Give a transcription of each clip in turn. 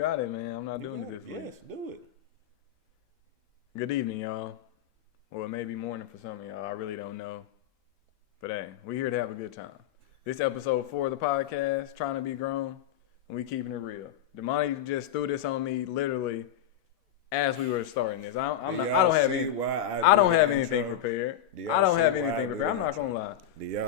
got it, man. I'm not doing it this week. Yes, do it. Good evening, y'all. Or it may be morning for some of y'all. I really don't know. But hey, we're here to have a good time. This episode 4 of the podcast, Trying to Be Grown, and we keeping it real. Damani just threw this on me literally as we were starting this. I don't have anything prepared. I don't have anything prepared. I'm not gonna lie.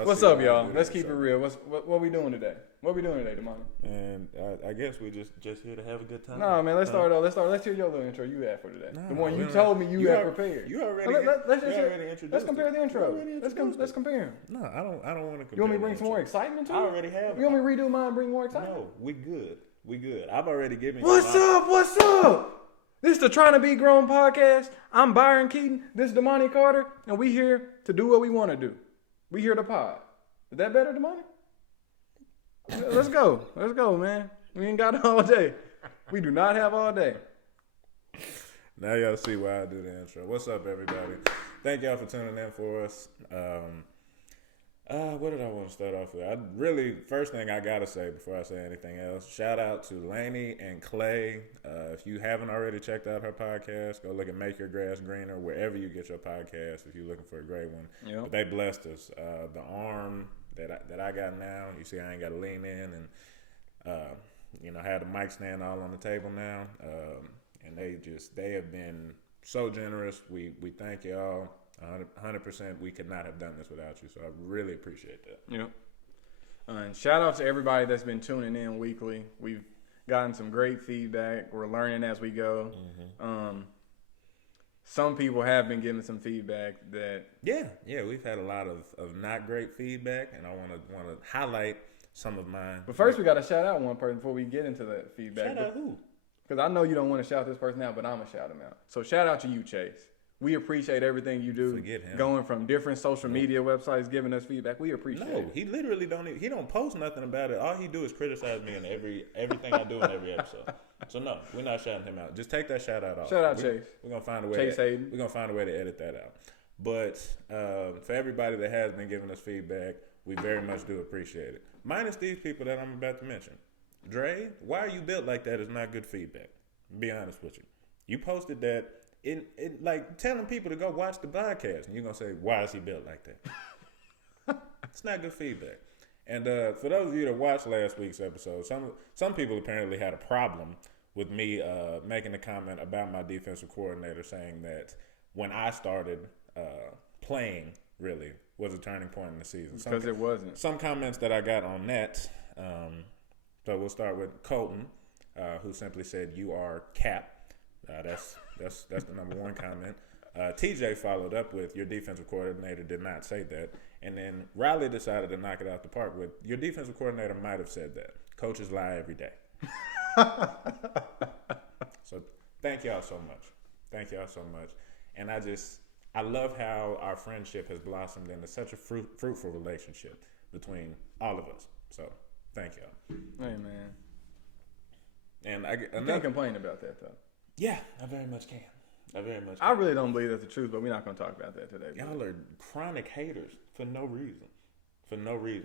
What's up, y'all? Let's keep it real. What we doing today? What we doing today, Damani? And I guess we just here to have a good time. No, man. Let's start. Let's hear your little intro you had for today. The one you told me you had prepared. You already. Let's introduced. Let's compare the intro. Let's compare them. No, I don't want to compare. You want me to bring some more excitement to it? I already have. You want me to redo mine and bring more excitement? No, we good. I've already given. What's up? This is the Trying to Be Grown podcast. I'm Byron Keaton. This is Damani Carter, and we here to do what we want to do. We here to pod. Is that better, Damani? Let's go, man. We ain't got all day. We do not have all day. Now y'all see why I do the intro. What's up, everybody? Thank y'all for tuning in for us. What did I want to start off with? First thing I gotta say before I say anything else, shout out to Lainey and Clay. If you haven't already checked out her podcast, go look at Make Your Grass Greener wherever you get your podcast. If you're looking for a great one, yep. But they blessed us. The arm that I got now, you see, I ain't got to lean in and had the mic stand all on the table now, and they have been so generous. We thank y'all. 100%. We could not have done this without you, so I really appreciate that. Yep. And shout out to everybody that's been tuning in weekly. We've gotten some great feedback. We're learning as we go. Mm-hmm. Some people have been giving some feedback that we've had a lot of not great feedback, and I want to highlight some of mine. But first, we got to shout out one person before we get into that feedback. Shout out who? Because I know you don't want to shout this person out, but I'm gonna shout him out. So shout out to you, Chase. We appreciate everything you do. Forget him. Going from different social media websites, giving us feedback. We appreciate it. No, he literally he don't post nothing about it. All he do is criticize me in everything I do in every episode. So no, we're not shouting him out. Just take that shout out off. Shout out Chase. We're gonna find a way. Chase Hayden. We're gonna find a way to edit that out. But for everybody that has been giving us feedback, we very much do appreciate it. Minus these people that I'm about to mention. Dre, why are you built like that is not good feedback. Be honest with you. You posted that. Like telling people to go watch the podcast, and you're gonna say, "Why is he built like that?" It's not good feedback. And for those of you that watched last week's episode, some people apparently had a problem with me making a comment about my defensive coordinator, saying that when I started playing, really was a turning point in the season. Because it wasn't. Some comments that I got on that. So we'll start with Colton, who simply said, "You are cap." That's the number one comment. TJ followed up with, "Your defensive coordinator did not say that." And then Riley decided to knock it out the park with, "Your defensive coordinator might have said that. Coaches lie every day." So thank y'all so much. And I love how our friendship has blossomed into such a fruitful relationship between all of us. So thank y'all. Hey, man. And you can't complain about that, though. Yeah, I very much can. I really don't believe that's the truth, but we're not going to talk about that today. Y'all are chronic haters for no reason.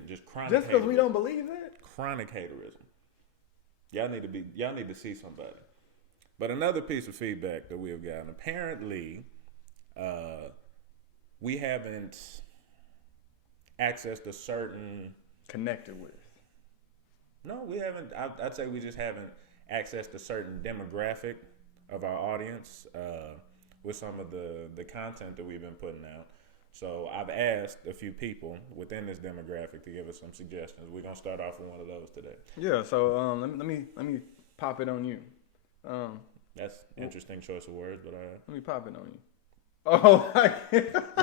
Just chronic. Just because we don't believe that? Chronic haterism. Y'all need to see somebody. But another piece of feedback that we have gotten, apparently, we haven't accessed a certain connected with. No, we haven't. I'd say we just haven't accessed a certain demographic of our audience with some of the content that we've been putting out. So I've asked a few people within this demographic to give us some suggestions. We're gonna start off with one of those today. Yeah. So let me pop it on you. That's interesting choice of words, but let me pop it on you. Oh.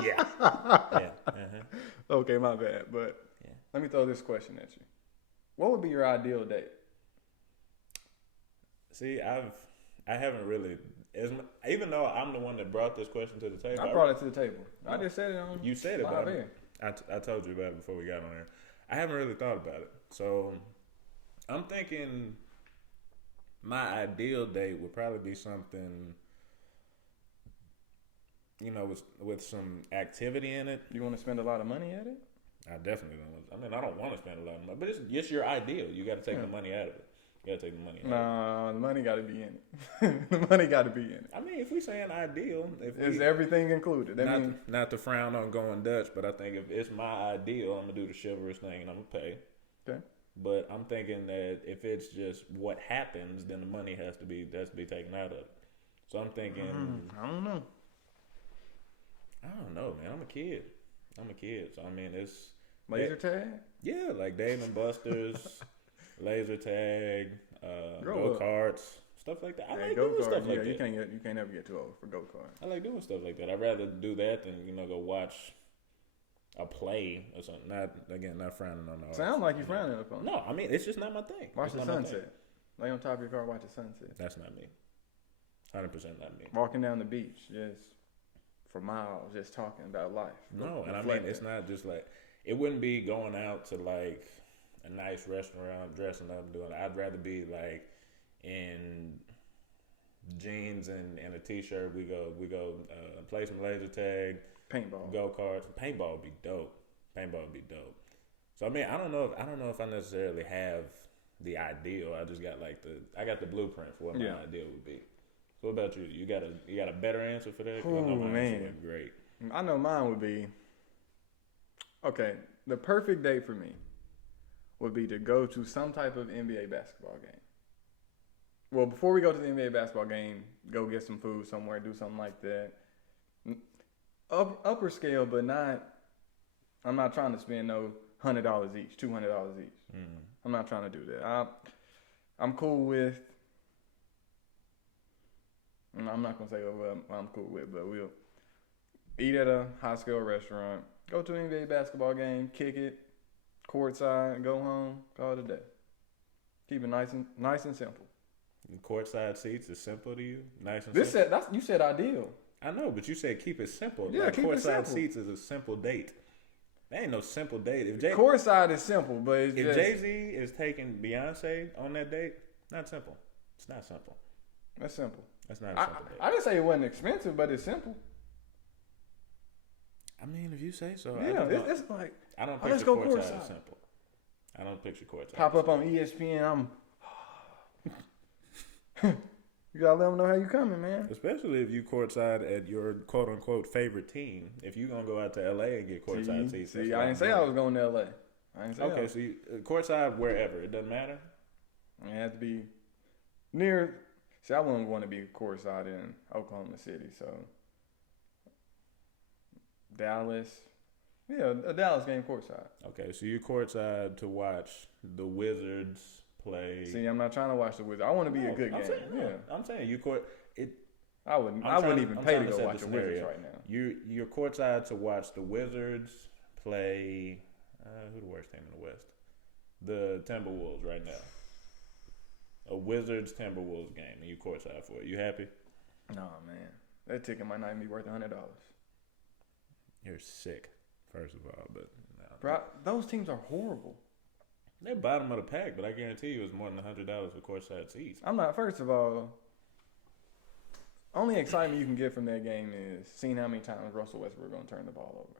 Yeah. Uh-huh. Okay, my bad. But let me throw this question at you. What would be your ideal date? See, I haven't really, even though I'm the one that brought this question to the table. I brought it to the table. I just said it on. You said it, but I told you about it before we got on here. I haven't really thought about it. So I'm thinking my ideal date would probably be something, with some activity in it. You want to spend a lot of money at it? I definitely don't. I don't want to spend a lot of money, but it's your ideal. You got to take the money out of it. You gotta take the money out. Nah, the money got to be in it. The money got to be in it. I mean, if we saying ideal, Is everything included? Not to frown on going Dutch, but I think if it's my ideal, I'm gonna do the chivalrous thing and I'm gonna pay. Okay. But I'm thinking that if it's just what happens, then the money has to be taken out of it. So I'm thinking, I don't know. I don't know, man. I'm a kid, so I mean it's Laser tag. Yeah, like Dave and Buster's, laser tag, Grow go karts, stuff like that. I like go doing stuff kart. like Yeah, that. you can't ever get too old for go kart. I like doing stuff like that. I'd rather do that than go watch a play or something. Not frowning on the art. Sound like you frowning upon it. No, I mean it's just not my thing. Watch It's the not my thing. sunset. Lay on top of your car, watch the sunset. That's not me. 100% not me. Walking down the beach, just for miles, just talking about life. No, and I mean it's not just like it wouldn't be going out to like a nice restaurant, dressing up, doing. I'd rather be like in jeans and a t-shirt. We go play some laser tag, paintball, go karts. Paintball would be dope. So I mean, I don't know if I necessarily have the ideal. I just got I got the blueprint for what my ideal would be. So what about you? You got a better answer for that? Oh man, great. I know mine would be okay. The perfect date for me would be to go to some type of NBA basketball game. Well, before we go to the NBA basketball game, go get some food somewhere, do something like that. Upper scale, but not. I'm not trying to spend no $100 each, $200 each. Mm-hmm. I'm not trying to do that. I'm cool with. I'm not gonna say what I'm cool with, but we'll eat at a high scale restaurant, go to an NBA basketball game, kick it, courtside, go home, call it a day. Keep it nice and simple. Courtside seats is simple to you? Nice and simple? You said ideal. I know, but you said keep it simple. Yeah, keep it simple. Courtside seats is a simple date. That ain't no simple date. Courtside is simple, but if Jay-Z is taking Beyonce on that date, not simple. It's not simple. That's simple. That's not a simple date. I didn't say it wasn't expensive, but it's simple. I mean, if you say so. Yeah, it's like, I don't picture courtside as simple. I don't picture courtside. Pop up on ESPN, you gotta let them know how you coming, man. Especially if you courtside at your quote unquote favorite team. If you gonna go out to LA and get courtside seats. See, I didn't say I was going to LA. I didn't say okay, so courtside wherever, it doesn't matter. It had to be near. See, I wouldn't want to be courtside in Oklahoma City, so Dallas. Yeah, a Dallas game courtside. Okay, so you courtside to watch the Wizards play. See, I'm not trying to watch the Wizards. I want to be a good game. I'm saying you court it. I wouldn't even pay to go watch the Wizards right now. You're courtside to watch the Wizards play. Who's the worst team in the West? The Timberwolves right now. A Wizards Timberwolves game, and you courtside for it. You happy? Nah, man. That ticket might not even be worth $100. You're sick, first of all, but no. Bro, those teams are horrible. They're bottom of the pack, but I guarantee you it's more than $100 for courtside seats. I'm not. First of all, only excitement you can get from that game is seeing how many times Russell Westbrook going to turn the ball over.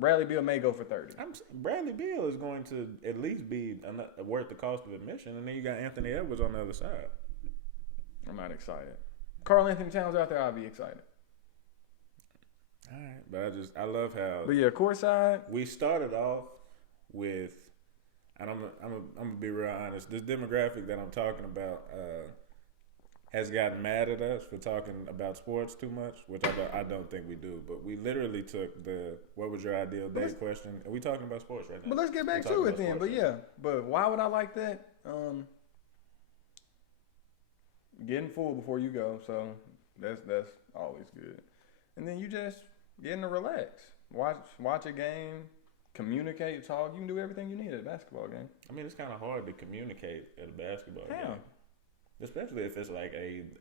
Bradley Beal may go for 30. Bradley Beal is going to at least be worth the cost of admission, and then you got Anthony Edwards on the other side. I'm not excited. Karl Anthony Towns out there, I'll be excited. All right, but I love how. But yeah, courtside. We started off with, and I'm gonna be real honest. This demographic that I'm talking about has gotten mad at us for talking about sports too much, which I don't think we do. But we literally took the what was your ideal date question, and we talking about sports right now. But let's get back to it then. But yeah, but why would I like that? Getting full before you go, so that's always good. And then you just getting to relax, watch a game, communicate, talk. You can do everything you need at a basketball game. I mean, it's kind of hard to communicate at a basketball game. Especially if it's like a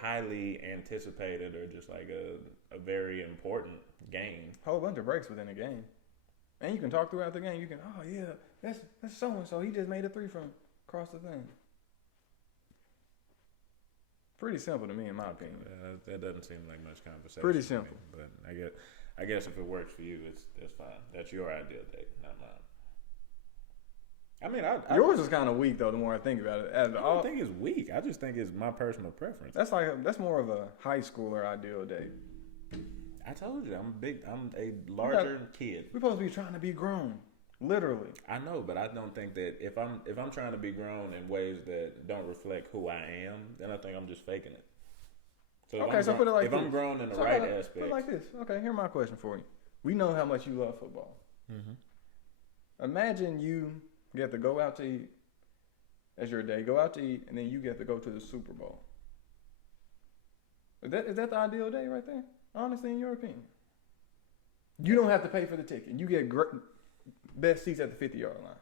highly anticipated or just like a very important game. Whole bunch of breaks within a game. And you can talk throughout the game. You can, oh yeah, that's so-and-so. He just made a 3 from across the thing. Pretty simple to me, in my opinion. That doesn't seem like much conversation. Pretty simple. But I guthat's if it works for you, that's fine. That's your ideal date, not mine. I mean, Yours is kind of weak though. The more I think about it, I don't think it's weak. I just think it's my personal preference. that's more of a high schooler ideal date. I told you, I'm a larger kid. We're supposed to be trying to be grown, literally. I know, but I don't think that if I'm trying to be grown in ways that don't reflect who I am, then I think I'm just faking it. So put it like if this. I'm grown in the right aspects. Put it like this. Okay, here's my question for you. We know how much you love football. Mm-hmm. Imagine you get to go out to eat as your day, go out to eat, and then you get to go to the Super Bowl. Is that the ideal day right there? Honestly, in your opinion, you don't have to pay for the ticket. You get best seats at the 50-yard line.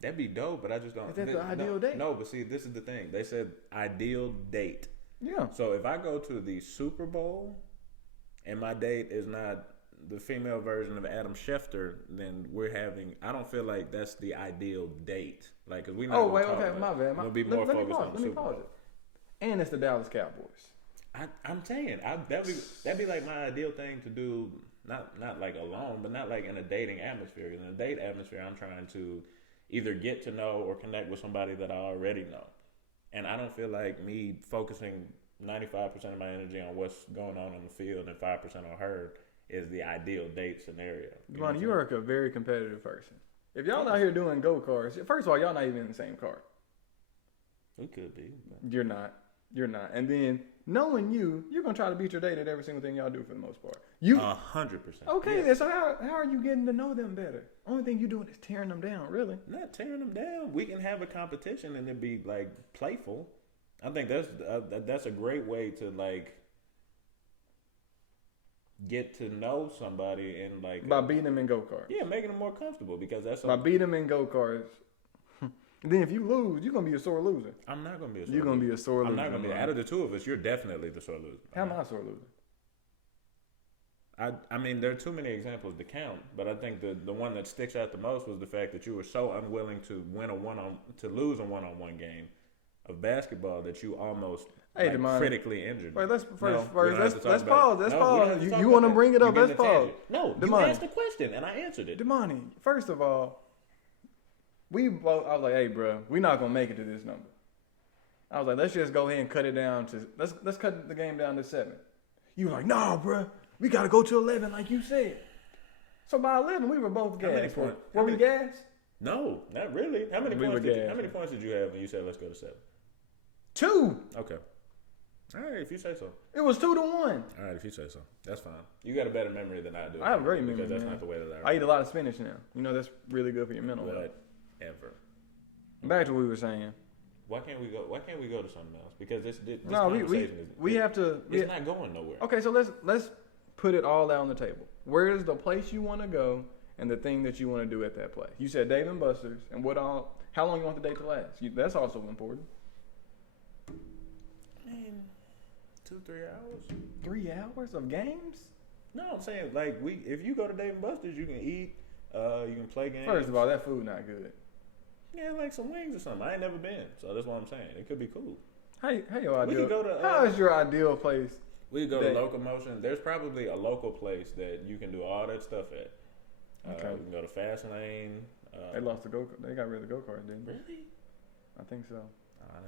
That'd be dope, but I just don't. Is that the ideal date? No, but see, this is the thing. They said ideal date. Yeah. So if I go to the Super Bowl and my date is not the female version of Adam Schefter, then I don't feel like that's the ideal date. Like, cause we not. Oh wait, okay, my bad. We'll be more focused on the Super Bowl. And it's the Dallas Cowboys. I'm saying that'd be like my ideal thing to do. Not like alone, but not like in a dating atmosphere. In a date atmosphere, I'm trying to either get to know or connect with somebody that I already know. And I don't feel like me focusing 95% of my energy on what's going on the field and 5% on her is the ideal date scenario. Damani, you are a very competitive person. If y'all out here doing go-karts, first of all, y'all not even in the same car. We could be. But. You're not. And then knowing you're gonna try to beat your date at every single thing y'all do for the most part. 100%. Okay, then so how are you getting to know them better? Only thing you're doing is tearing them down, really. Not tearing them down. We can have a competition and it be like playful. I think that's a great way to like get to know somebody and like by beating them in go-karts. Yeah, making them more comfortable because that's by beating them in go-karts. Then if you lose, you're going to be a sore loser. I'm not going to be a sore loser. You're going to be a sore loser. I'm not going to be. Out of the two of us, you're definitely the sore loser. How am I a sore loser? I mean, there are too many examples to count, but I think the one that sticks out the most was the fact that you were so unwilling to lose a one-on-one game of basketball that you almost critically injured. Wait, let's pause. Let's pause. You want to bring it up? Let's pause. No, you asked the question and I answered it. Damani, first of all, I was like, hey, bro, we're not gonna make it to this number. I was like, let's just go ahead and cut it down to let's cut the game down to 7. You were like, no, bro, we gotta go to 11, like you said. So by 11, we were both gassed. Were we gassed? No, not really. How many points did you have when you said let's go to 7? 2. Okay. All right, if you say so. It was 2-1. All right, if you say so, that's fine. You got a better memory than I do. I have a great memory because that's man. Not the way that I eat a lot of spinach now. You know that's really good for your mental health. Ever. Back to what we were saying. Why can't we go to something else? Because this we have to. It's not going nowhere. Okay, so let's put it all out on the table. Where is the place you want to go and the thing that you want to do at that place? You said Dave and Buster's, and how long you want the date to last? That's also important. I mean, 2-3 hours. 3 hours of games? No, I'm saying like if you go to Dave and Buster's, you can eat. You can play games. First of all, that food not good. Yeah, like some wings or something. I ain't never been, so that's what I'm saying. It could be cool. How is your ideal place? We could go to Locomotion. There's probably a local place that you can do all that stuff at. Okay. We can go to Fast Lane. They lost the They got rid of the go-kart, didn't they? Really? I think so.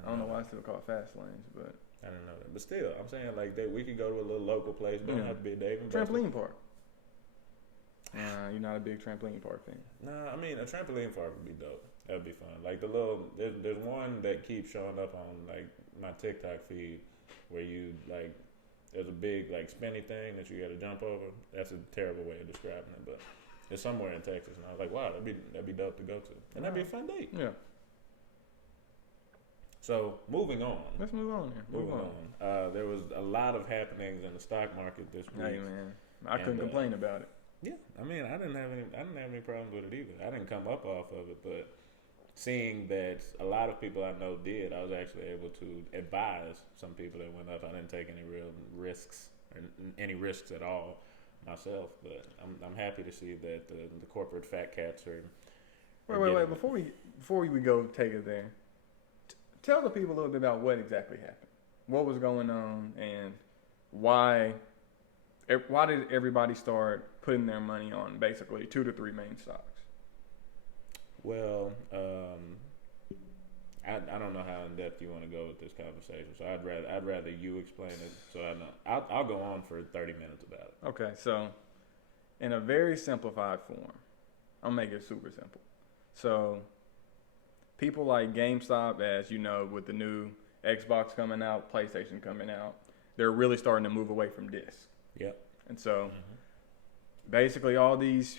I don't know why it's still called Fast Lanes, but I didn't know that. But still, I'm saying like we could go to a little local place. Don't have to be a Dave and Trampoline park. You're not a big trampoline park fan. Nah, I mean a trampoline park would be dope. That'd be fun. Like there's one that keeps showing up on like my TikTok feed where you like there's a big like spinny thing that you got to jump over. That's a terrible way of describing it, but it's somewhere in Texas, and I was like, wow, that'd be dope to go to, and that'd be a fun date. Yeah. So moving on. Let's move on here. Moving on. There was a lot of happenings in the stock market this week. Hey man, I couldn't complain about it. Yeah, I mean, I didn't have any problems with it either. I didn't come up off of it, but seeing that a lot of people I know did, I was actually able to advise some people that went up. I didn't take any real risks, or any risks at all myself. But I'm happy to see that the corporate fat cats are. Wait! Before we go take it there, tell the people a little bit about what exactly happened, what was going on, and why did everybody start putting their money on basically 2 to 3 main stocks? Well, I don't know how in depth you want to go with this conversation, so I'd rather you explain it. So I know I'll go on for 30 minutes about it. Okay, so in a very simplified form, I'll make it super simple. So people like GameStop, as you know, with the new Xbox coming out, PlayStation coming out, they're really starting to move away from discs. Yep. And so basically all these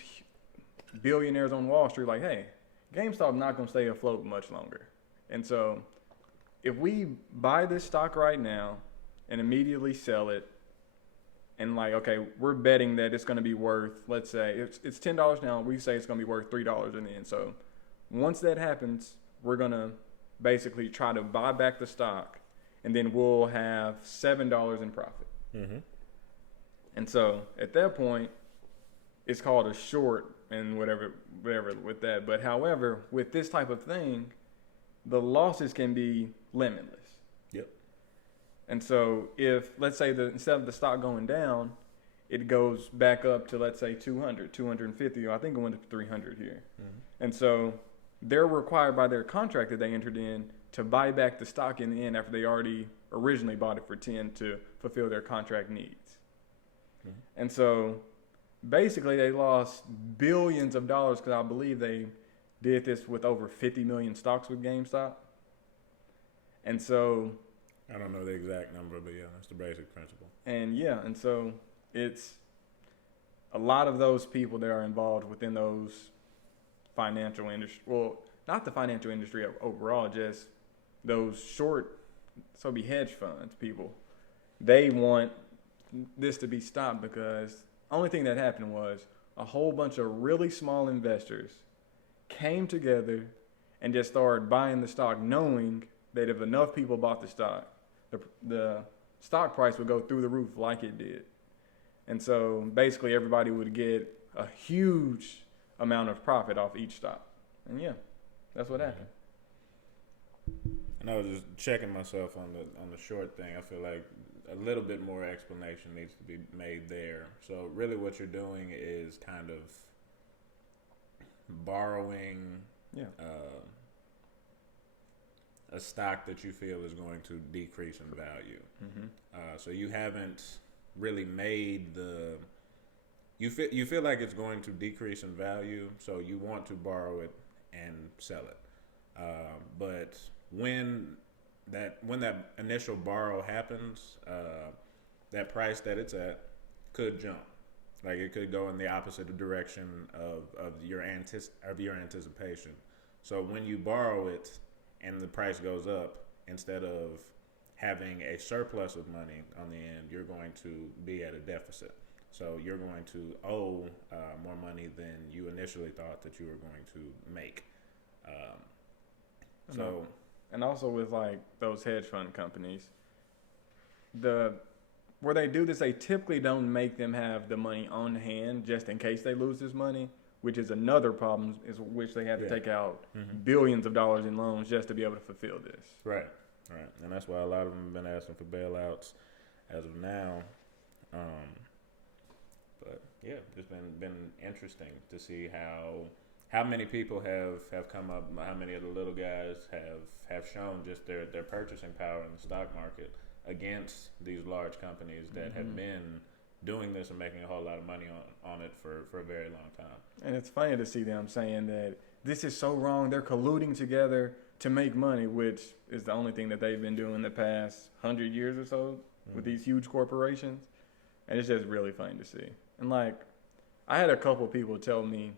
billionaires on Wall Street like, hey, GameStop not going to stay afloat much longer. And so if we buy this stock right now and immediately sell it, and like, okay, we're betting that it's going to be worth, let's say, it's $10 now, we say it's going to be worth $3 in the end. So once that happens, we're going to basically try to buy back the stock, and then we'll have $7 in profit. Mm-hmm. And so at that point, it's called a short and whatever with that. But however, with this type of thing, the losses can be limitless. Yep. And so if, let's say, instead of the stock going down, it goes back up to, let's say, 200, 250, or I think it went to 300 here. Mm-hmm. And so they're required by their contract that they entered in to buy back the stock in the end after they already originally bought it for 10 to fulfill their contract needs. Mm-hmm. And so basically they lost billions of dollars because I believe they did this with over 50 million stocks with GameStop. And so I don't know the exact number, but yeah, that's the basic principle. And yeah, and so it's a lot of those people that are involved within those financial industry, well, not the financial industry overall, just those short, so be hedge funds people. They want this to be stopped because the only thing that happened was a whole bunch of really small investors came together and just started buying the stock, knowing that if enough people bought the stock, the stock price would go through the roof like it did. And so basically everybody would get a huge amount of profit off each stock. And yeah, that's what happened. And I was just checking myself on the short thing. I feel like a little bit more explanation needs to be made there. So really what you're doing is kind of borrowing a stock that you feel is going to decrease in value. Mm-hmm. So you haven't really made you feel like it's going to decrease in value, so you want to borrow it and sell it. But when that initial borrow happens, that price that it's at could jump. Like it could go in the opposite direction of your anticipation. So when you borrow it and the price goes up, instead of having a surplus of money on the end, you're going to be at a deficit. So you're going to owe more money than you initially thought that you were going to make. And also with like those hedge fund companies, where they do this, they typically don't make them have the money on hand just in case they lose this money, which is another problem, which they have to take out billions of dollars in loans just to be able to fulfill this. Right. And that's why a lot of them have been asking for bailouts as of now. But yeah, it's been interesting to see how many people have come up, how many of the little guys have shown just their purchasing power in the stock market against these large companies that have been doing this and making a whole lot of money on it for a very long time. And it's funny to see them saying that this is so wrong, they're colluding together to make money, which is the only thing that they've been doing the past 100 years or so with these huge corporations. And it's just really funny to see. And like, I had a couple of people tell me,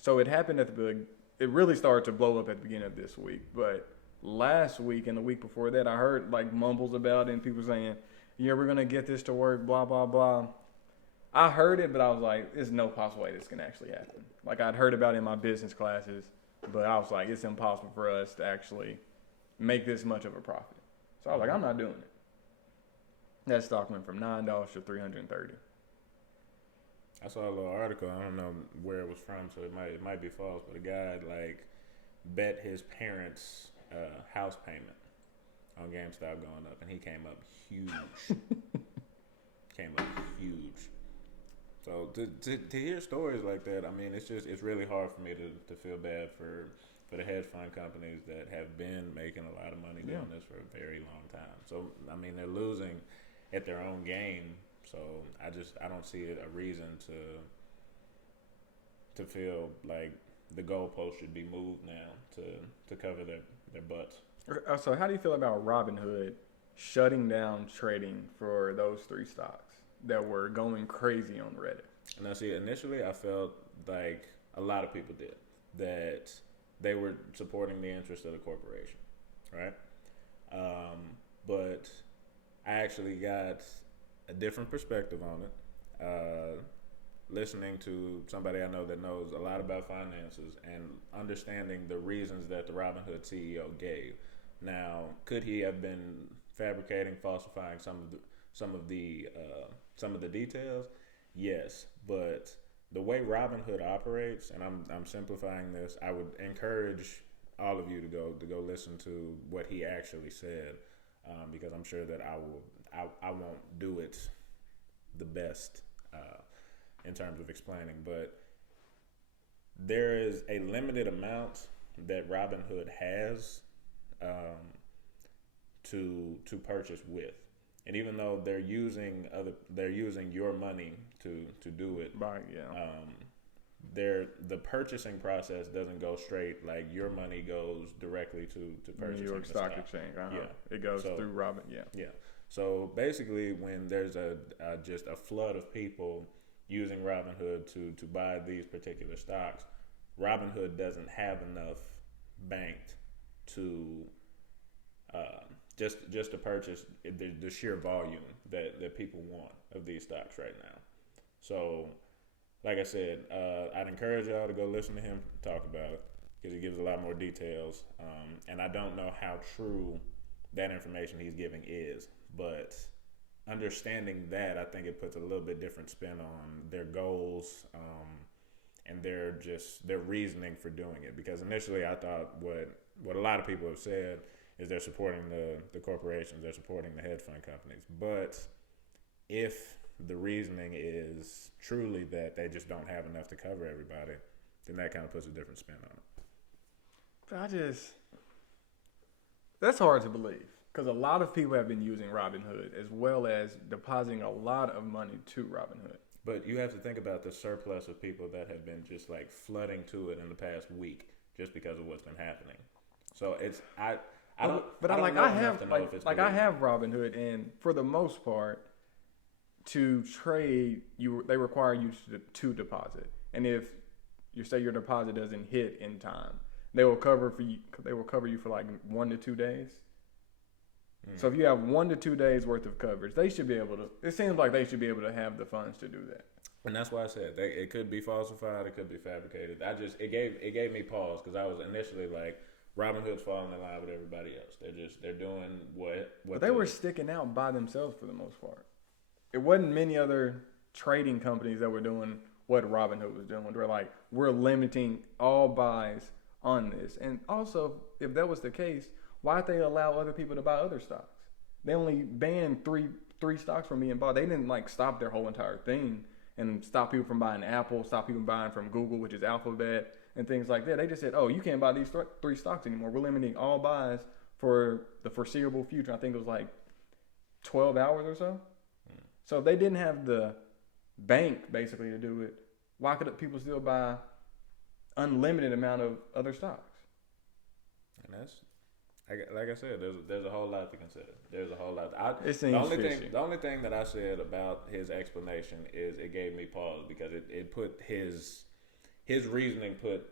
so it happened it really started to blow up at the beginning of this week, but last week and the week before that, I heard like mumbles about it and people saying, yeah, we're going to get this to work, blah, blah, blah. I heard it, but I was like, there's no possible way this can actually happen. Like I'd heard about it in my business classes, but I was like, it's impossible for us to actually make this much of a profit. So I was like, I'm not doing it. That stock went from $9 to $330. I saw a little article. I don't know where it was from, so it might be false. But a guy like bet his parents' house payment on GameStop going up, and he came up huge. So to hear stories like that, I mean, it's really hard for me to feel bad for the hedge fund companies that have been making a lot of money doing this for a very long time. So I mean, they're losing at their own game. So I don't see a reason to feel like the goalpost should be moved now to cover their butts. So how do you feel about Robinhood shutting down trading for those three stocks that were going crazy on Reddit? Now, see, initially I felt like a lot of people did that they were supporting the interest of the corporation, right? But I actually got a different perspective on it. Listening to somebody I know that knows a lot about finances and understanding the reasons that the Robinhood CEO gave. Now, could he have been fabricating, falsifying some of the details? Yes, but the way Robinhood operates, and I'm simplifying this, I would encourage all of you to go listen to what he actually said, because I'm sure that I won't do it the best in terms of explaining, but there is a limited amount that Robinhood has to purchase with, and even though they're using your money to do it, the purchasing process doesn't go straight. Like your money goes directly to purchasing New York the Stock Exchange. It goes through Robin. Yeah. So basically, when there's just a flood of people using Robinhood to buy these particular stocks, Robinhood doesn't have enough banked to just to purchase the sheer volume that people want of these stocks right now. So, like I said, I'd encourage y'all to go listen to him talk about it because he gives a lot more details. And I don't know how true that information he's giving is, but understanding that, I think it puts a little bit different spin on their goals and their reasoning for doing it. Because initially, I thought what a lot of people have said is they're supporting the corporations, they're supporting the hedge fund companies. But if the reasoning is truly that they just don't have enough to cover everybody, then that kind of puts a different spin on it. That's hard to believe because a lot of people have been using Robinhood as well as depositing a lot of money to Robinhood. But you have to think about the surplus of people that have been just like flooding to it in the past week just because of what's been happening. So I have Robinhood, and for the most part, to trade, they require you to deposit, and if you say your deposit doesn't hit in time, they will cover you for like 1 to 2 days. So if you have 1 to 2 days worth of coverage, they should be able to. It seems like they should be able to have the funds to do that. And that's why I said it could be falsified, it could be fabricated. It gave me pause because I was initially like, Robinhood's falling in line with everybody else. They're doing what. But they were sticking out by themselves for the most part. It wasn't many other trading companies that were doing what Robinhood was doing. They're like, we're limiting all buys on this. And also, if that was the case, why'd they allow other people to buy other stocks? They only banned three stocks from being bought. They didn't like stop their whole entire thing and stop people from buying Apple, stop people buying from Google, which is Alphabet, and things like that. They just said, oh, you can't buy these three stocks anymore. We're limiting all buys for the foreseeable future. I think it was like 12 hours or so. So if they didn't have the bank basically to do it, why could people still buy unlimited amount of other stocks? And that's, like I said, there's a whole lot to consider. There's a whole lot. The only thing that I said about his explanation is it gave me pause because it put his reasoning put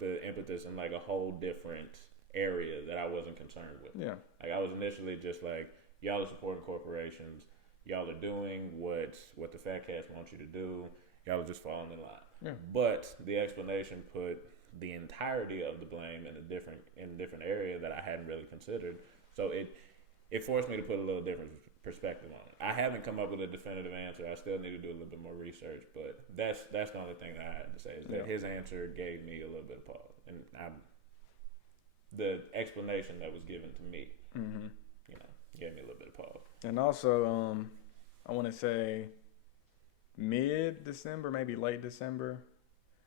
the impetus in like a whole different area that I wasn't concerned with. Yeah. Like I was initially just like, y'all are supporting corporations. Y'all are doing what the Fat Cats want you to do. Y'all are just falling in line. Yeah. But the explanation put the entirety of the blame in a different area that I hadn't really considered. So it forced me to put a little different perspective on it. I haven't come up with a definitive answer. I still need to do a little bit more research, but that's the only thing that I had to say is that his answer gave me a little bit of pause, and the explanation that was given to me, gave me a little bit of pause. And also, I want to say mid-December, maybe late December.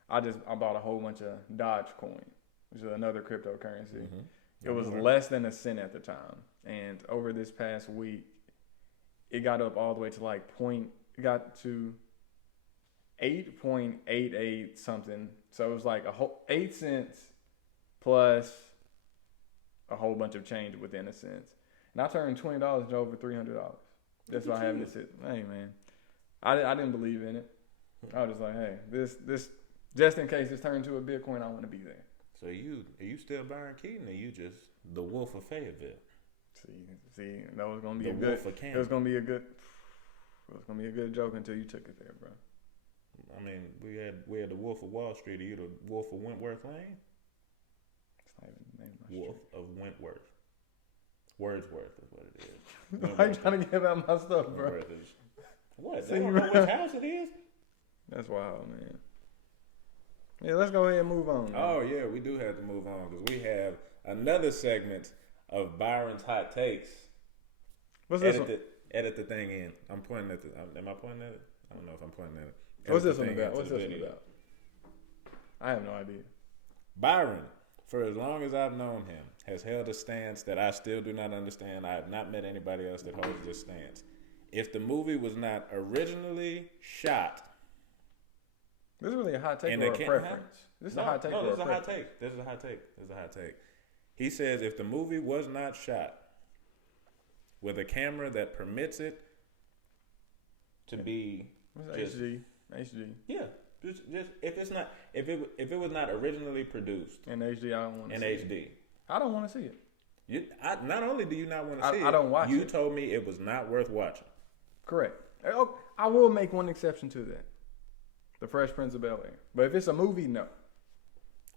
I bought a whole bunch of Dogecoin, which is another cryptocurrency. Mm-hmm. It was less than a cent at the time, and over this past week, it got up all the way to like it got to 8.88 something. So it was like 8 cents plus a whole bunch of change within a cent. And I turned $20 into over $300. That's why I have this. Hey man, I didn't believe in it. I was just like, hey, this just in case it's turned to a Bitcoin, I want to be there. So are you still Byron Keaton, or you just the Wolf of Fayetteville? See, that was gonna be the a good. Wolf of Camden. It was gonna be a good. It was gonna be a good joke until you took it there, bro. I mean, we had the Wolf of Wall Street. Are you the Wolf of Wentworth Lane? It's not even the name of my Wolf of Wentworth. Wordsworth is what it is. Why you trying to give out my stuff, bro? Wentworth is, what? They don't know which house it is? That's wild, man. Yeah, let's go ahead and move on. Man. Oh, yeah, we do have to move on because we have another segment of Byron's Hot Takes. What's this one? Edit the thing in. I'm pointing at am I pointing at it? I don't know if I'm pointing at it. What's this one about? What's this one about? I have no idea. Byron, for as long as I've known him, has held a stance that I still do not understand. I have not met anybody else that holds this stance. If the movie was not originally shot... This is really a hot take or a preference? This is a hot take or a preference? No, this is a hot take. This is a hot take. This is a hot take. He says if the movie was not shot with a camera that permits it to be... What's HD? Yeah. Just if it was not originally produced in HD, I don't want to see HD. It. I don't want to see it. Not only do you not want to see it, I don't watch it. You told me it was not worth watching. Correct. I will make one exception to that. The Fresh Prince of Bel-Air. But if it's a movie, no.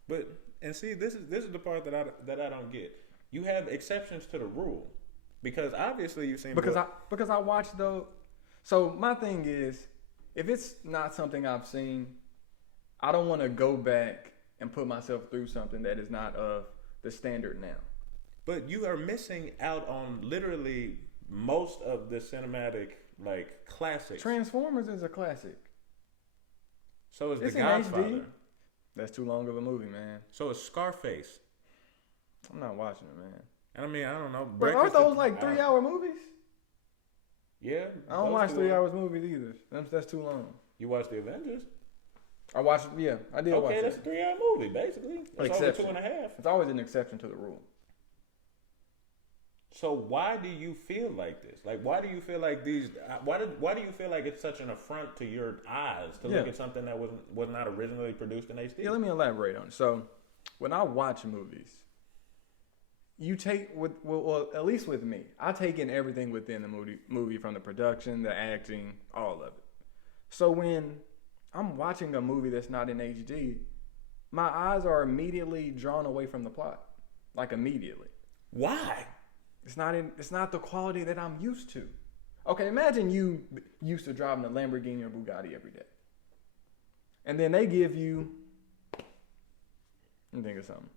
But and see, this is the part that I don't get. You have exceptions to the rule because obviously you've seen because I watched though. So my thing is, if it's not something I've seen, I don't want to go back and put myself through something that is not of the standard now. But you are missing out on literally most of the cinematic like classics. Transformers is a classic. So is it's The Godfather. HD. That's too long of a movie, man. So is Scarface. I'm not watching it, man. I mean, I don't know. But aren't those like 3-hour movies? Yeah. I don't watch 3 hours movies either. That's too long. You watch The Avengers? I watched, yeah, I did watch it. Okay, that's a 3-hour movie, basically. It's over 2.5. It's always an exception to the rule. So why do you feel like this? Like, why do you feel like these? Why do you feel like it's such an affront to your eyes to look at something that was not originally produced in HD? Yeah, let me elaborate on it. So, when I watch movies, you take well, at least with me, I take in everything within the movie from the production, the acting, all of it. So when I'm watching a movie that's not in HD, my eyes are immediately drawn away from the plot, like immediately. Why? It's not the quality that I'm used to. Okay, imagine you used to driving a Lamborghini or Bugatti every day. And then they give you, let me think of something.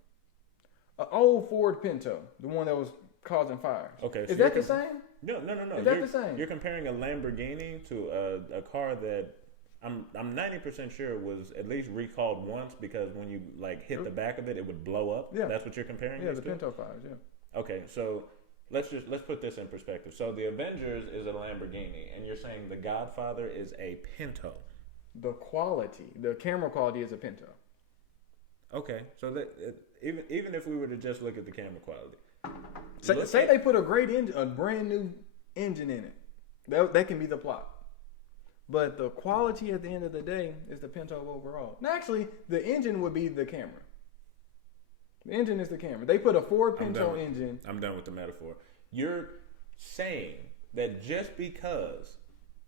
An old Ford Pinto, the one that was causing fires. Okay. Is that the same? No. Is that the same? You're comparing a Lamborghini to a car that I'm 90% sure was at least recalled once because when you like hit the back of it, it would blow up. Yeah. That's what you're comparing. Yeah, the Pinto fires. Yeah. Okay, so let's put this in perspective. So the Avengers is a Lamborghini, and you're saying the Godfather is a Pinto. The camera quality is a Pinto. Okay, so that even if we were to just look at the camera quality, say they put a brand new engine in it, that can be the plot. But the quality at the end of the day is the Pinto overall. Now, actually, the engine would be the camera. The engine is the camera. They put a Ford Pinto engine. I'm done with the metaphor. You're saying that just because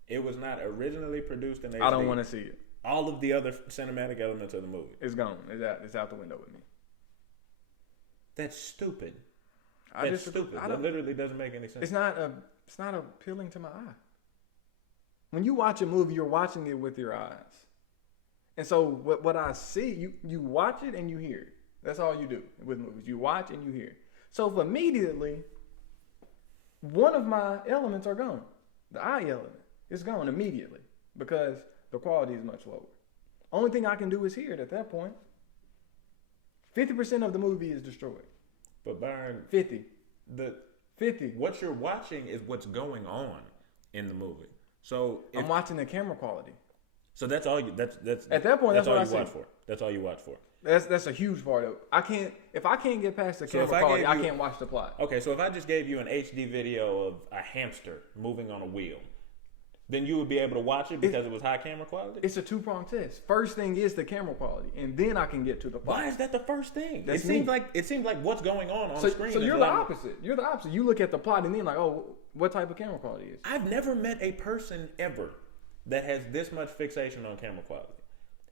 it was not originally produced in HD, I don't want to see it. All of the other cinematic elements of the movie, it's gone. It's out the window with me. That's stupid. That's stupid. That literally doesn't make any sense. It's not appealing to my eye. When you watch a movie, you're watching it with your eyes. And so what I see, you watch it and you hear it. That's all you do with movies. You watch and you hear. So if immediately one of my elements are gone, the eye element is gone immediately because the quality is much lower. Only thing I can do is hear it at that point. 50% of the movie is destroyed. But Byron, 50. the 50. what you're watching is what's going on in the movie. So I'm watching the camera quality. So that's all you. That's at that point. That's all what you I watch see. for. That's all you watch for. That's a huge part of it. If I can't get past the camera quality, I can't watch the plot. Okay, so if I just gave you an HD video of a hamster moving on a wheel, then you would be able to watch it because it was high camera quality? It's a two-pronged test. First thing is the camera quality, and then I can get to the plot. Why is that the first thing? That's it seems like what's going on screen. So you're the opposite. You're the opposite. You look at the plot and then like, oh, what type of camera quality is it? I've never met a person ever that has this much fixation on camera quality.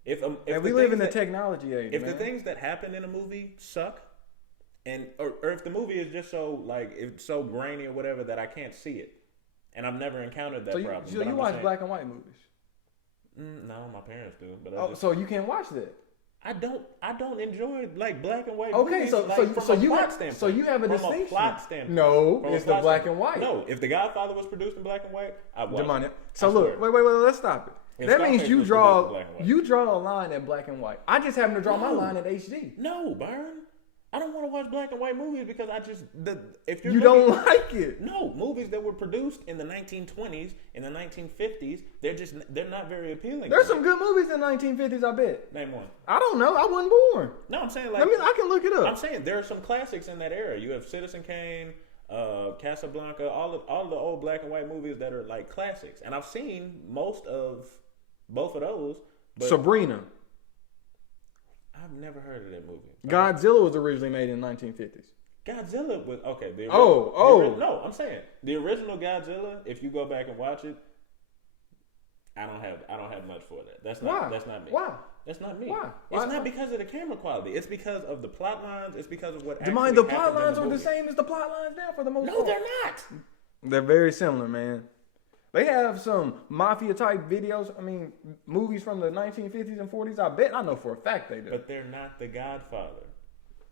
If we live in the technology age, if the things that happen in a movie suck, or if the movie is just so like it's so grainy or whatever that I can't see it, and I've never encountered that problem. So you watch black and white movies? No, my parents do. But so you can't watch that? I don't enjoy like black and white. Okay, movies, so you have a from distinction. A plot standpoint. No, it's the black and white. No, if The Godfather was produced in black and white, I'd watch it. So look, wait, let's stop it. That means you draw a line at black and white. I just happen to draw my line at HD. No, Byron. I don't want to watch black and white movies because if you don't like it. No, movies that were produced in the 1920s, in the 1950s, they're not very appealing. There's some good movies in the 1950s, I bet. Name one. I don't know. I wasn't born. No, I'm saying I can look it up. I'm saying there are some classics in that era. You have Citizen Kane, Casablanca, all of the old black and white movies that are like classics, and I've seen most of both of those. But Sabrina. I've never heard of that movie. Godzilla was originally made in the 1950s. Godzilla was okay. No, I'm saying the original Godzilla. If you go back and watch it, I don't have much for that. That's not me. Why? That's not me. Why? It's not because of the camera quality. It's because of the plot lines. It's because of what. The plot lines are the same as the plot lines now for the most part. No, they're not. They're very similar, man. They have some mafia type videos. I mean, movies from the 1950s and 40s. I bet I know for a fact they do. But they're not The Godfather.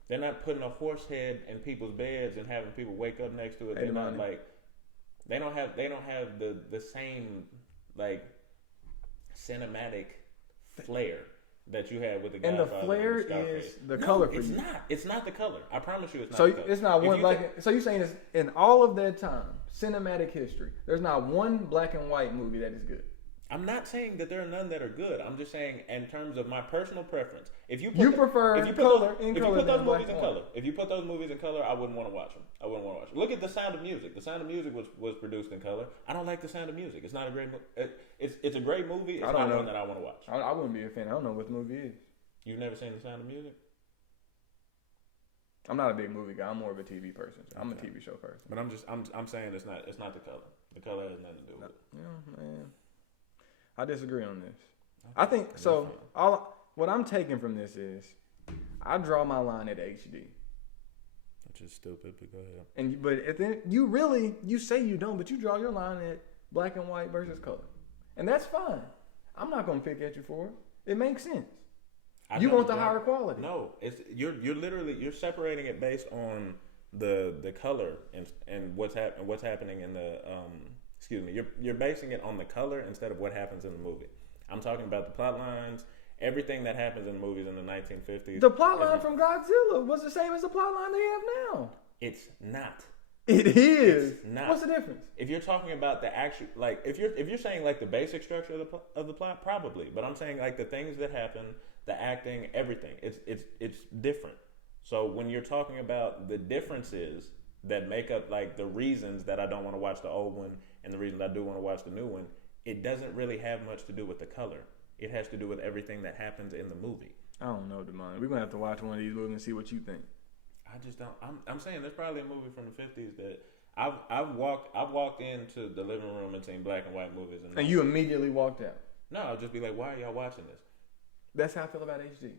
They're not putting a horse head in people's beds and having people wake up next to it. They're not like. They don't have the same like cinematic flair that you had with The Godfather. And the flair is the color for it's you. It's not. It's not the color. I promise you, it's not. So the color. it's not one black. So you're saying it's in all of that time, cinematic history, there's not one black and white movie that is good. I'm not saying that there are none that are good. I'm just saying in terms of my personal preference. If you prefer color in color, if you put those movies in color, if you put those movies in color, I wouldn't want to watch them. I wouldn't want to watch them. Look at The Sound of Music. The Sound of Music was produced in color. I don't like The Sound of Music. It's not a great movie. It's a great movie. It's not one that I want to watch. I wouldn't be a fan. I don't know what the movie is. You've never seen The Sound of Music? I'm not a big movie guy. I'm more of a TV person. I'm a TV show person. But I'm saying it's not the color. The color has nothing to do with it. Yeah, man. I disagree on this. I think so. What I'm taking from this is, I draw my line at HD. Which is stupid, but go ahead. But you say you don't, but you draw your line at black and white versus color, and that's fine. I'm not gonna pick at you for it. It makes sense. You want the higher quality. No, you're separating it based on the color and what's happening in the excuse me. You're basing it on the color instead of what happens in the movie. I'm talking about the plot lines, everything that happens in movies in the 1950s. The plot line from Godzilla was the same as the plot line they have now. It's not. It is. It's not. What's the difference? If you're talking about the actual, like, if you're saying like the basic structure of the plot, probably. But I'm saying like the things that happen, the acting, everything. It's different. So when you're talking about the differences that make up like the reasons that I don't want to watch the old one and the reasons I do want to watch the new one, it doesn't really have much to do with the color. It has to do with everything that happens in the movie. I don't know, Damani. We're gonna have to watch one of these movies and see what you think. I just don't. I'm saying there's probably a movie from the 50s that I've walked into the living room and seen black and white movies, and you immediately walked out. No, I'll just be like, why are y'all watching this? That's how I feel about HD.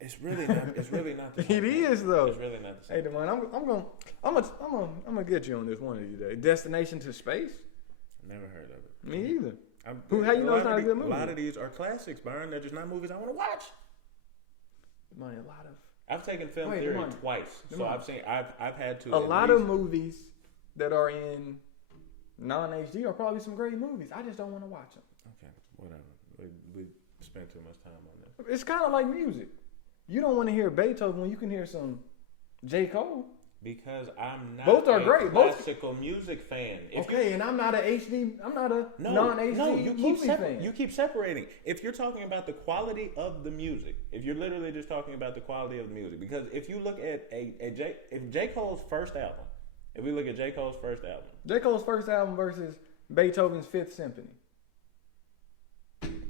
It's really not the same. It is though. It's really not the same. Hey, Damani, I'm gonna get you on this one of these days. Destination to Space. Never heard of it. Me either. How you know it's not a good movie? A lot of these are classics, Byron. They're just not movies I want to watch. Damani, a lot of. I've taken film theory twice, so I've had to. A lot of movies that are in non-HD are probably some great movies. I just don't want to watch them. Okay, whatever. We spent too much time on this. It's kind of like music. You don't want to hear Beethoven when you can hear some J. Cole. Because I'm not Both are a great. classical music fan. And I'm not I'm not a non-HD movie fan. You keep separating. If you're talking about the quality of the music, if you're literally just talking about the quality of the music, because if you look at if J. Cole's first album, if we look at J. Cole's first album. J. Cole's first album versus Beethoven's Fifth Symphony.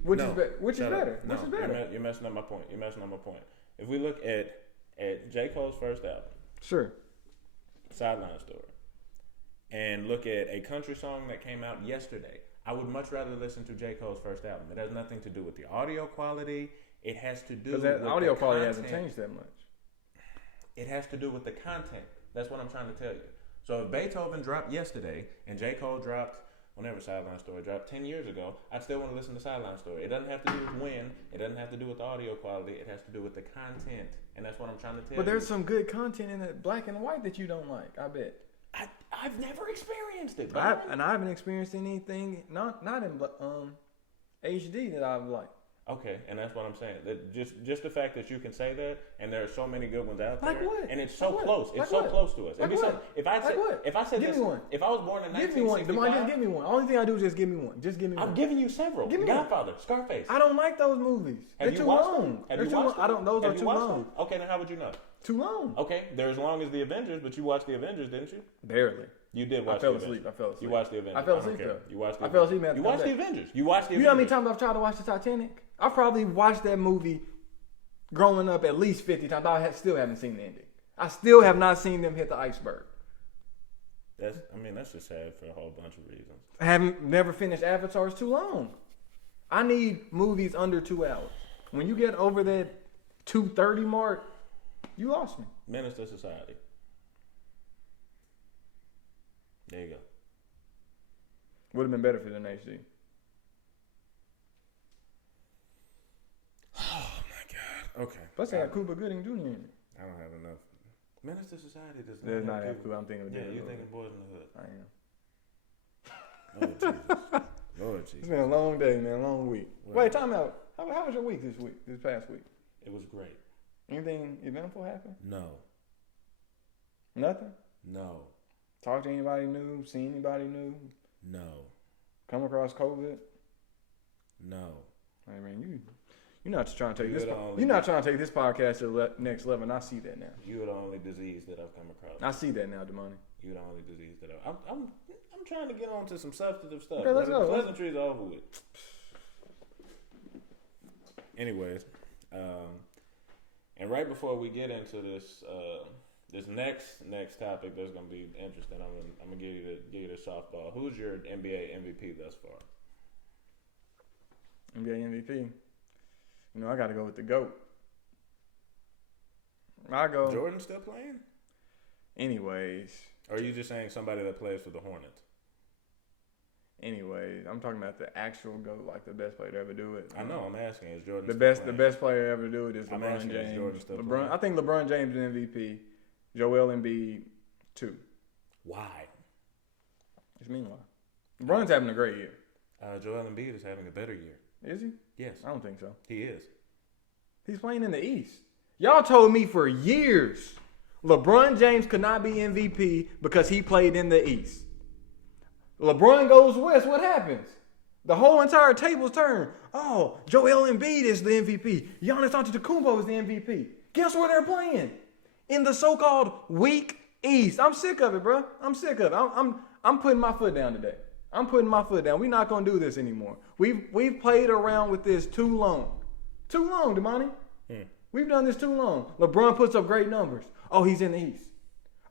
Which is better? Which is better? You're messing up my point. If we look at J. Cole's first album. Sure. Sideline Story, and look at a country song that came out yesterday, I would much rather listen to J. Cole's first album. It has nothing to do with the audio quality. It has to do with the audio quality content. hasn't changed that much. It has to do with the content. That's what I'm trying to tell you. So if Beethoven dropped yesterday and J. Cole dropped whenever Sideline Story dropped 10 years ago, I'd still want to listen to Sideline Story. It doesn't have to do with when. It doesn't have to do with the audio quality. It has to do with the content. And that's what I'm trying to tell you. But there's some good content in that black and white that you don't like, I bet. I've never experienced it. I haven't experienced anything, not in HD that I've liked. Okay, and that's what I'm saying. That just the fact that you can say that, and there are so many good ones out there, like what? And it's so close. It's like so what? close to us. Like what? If I said give this, me one. If I was born in 1965, give me one. Demond, just give me one. Only thing I do is just give me one. Just give me one. I'm giving you several. Give me Godfather, Scarface. I don't like those movies. They're too long. Have you watched them? I don't. Those are too long. Them? Okay, then how would you know? Too long. Okay, they're as long as the Avengers, but you watched the Avengers, didn't you? Barely. You did watch. I fell asleep. You watched the Avengers. I fell asleep though. You watched. I fell asleep. You watched the Avengers. You watched the Avengers. You know how many times I've tried to watch the Titanic? I've probably watched that movie growing up at least 50 times. I still haven't seen the ending. I still have not seen them hit the iceberg. That's just sad for a whole bunch of reasons. I haven't never finished Avatar. It's too long. I need movies under 2 hours. When you get over that 2:30 mark, you lost me. Menace to Society. There you go. Would have been better for the HD. Oh my God. Okay. Plus, they had Cuba Gooding Jr. in it. I don't have enough. Menace to Society does There's not not have have Cuba. I'm thinking of you're thinking Boys in the Hood. I am. Lord Jesus. Lord Jesus. It's been a long day, man. A long week. Well, Wait, time out. How was your week this past week? It was great. Anything eventful happen? No. Nothing? No. Talk to anybody new? See anybody new? No. Come across COVID? No. I mean, you're not trying to take this podcast to the next level, and I see that now. You're the only disease that I've come across. I see that now, Damani. You're the only disease that I'm trying to get on to some substantive stuff. Okay, let's go. Pleasantries are over with. Anyways, and right before we get into this this next topic that's gonna be interesting, I'm gonna give you the softball. Who's your NBA MVP thus far? NBA MVP. You know, I got to go with the GOAT. I go. Jordan still playing? Anyways. Or are you just saying somebody that plays for the Hornets? Anyways, I'm talking about the actual GOAT, like the best player to ever do it. I know. I'm asking. Is Jordan the still best? playing? The best player ever to do it is LeBron James. Is Jordan still playing? I think LeBron James is MVP. Joel Embiid 2. Why? It's meanwhile. LeBron's having a great year. Joel Embiid is having a better year. Is he? Yes. I don't think so. He is. He's playing in the East. Y'all told me for years LeBron James could not be MVP because he played in the East. LeBron goes west, what happens? The whole entire table's turned. Oh, Joel Embiid is the MVP. Giannis Antetokounmpo is the MVP. Guess where they're playing? In the so-called weak East. I'm sick of it, bro. I'm sick of it. I'm putting my foot down today. I'm putting my foot down. We're not gonna do this anymore. We've played around with this too long. Too long, Damani. We've done this too long. LeBron puts up great numbers. Oh, he's in the East.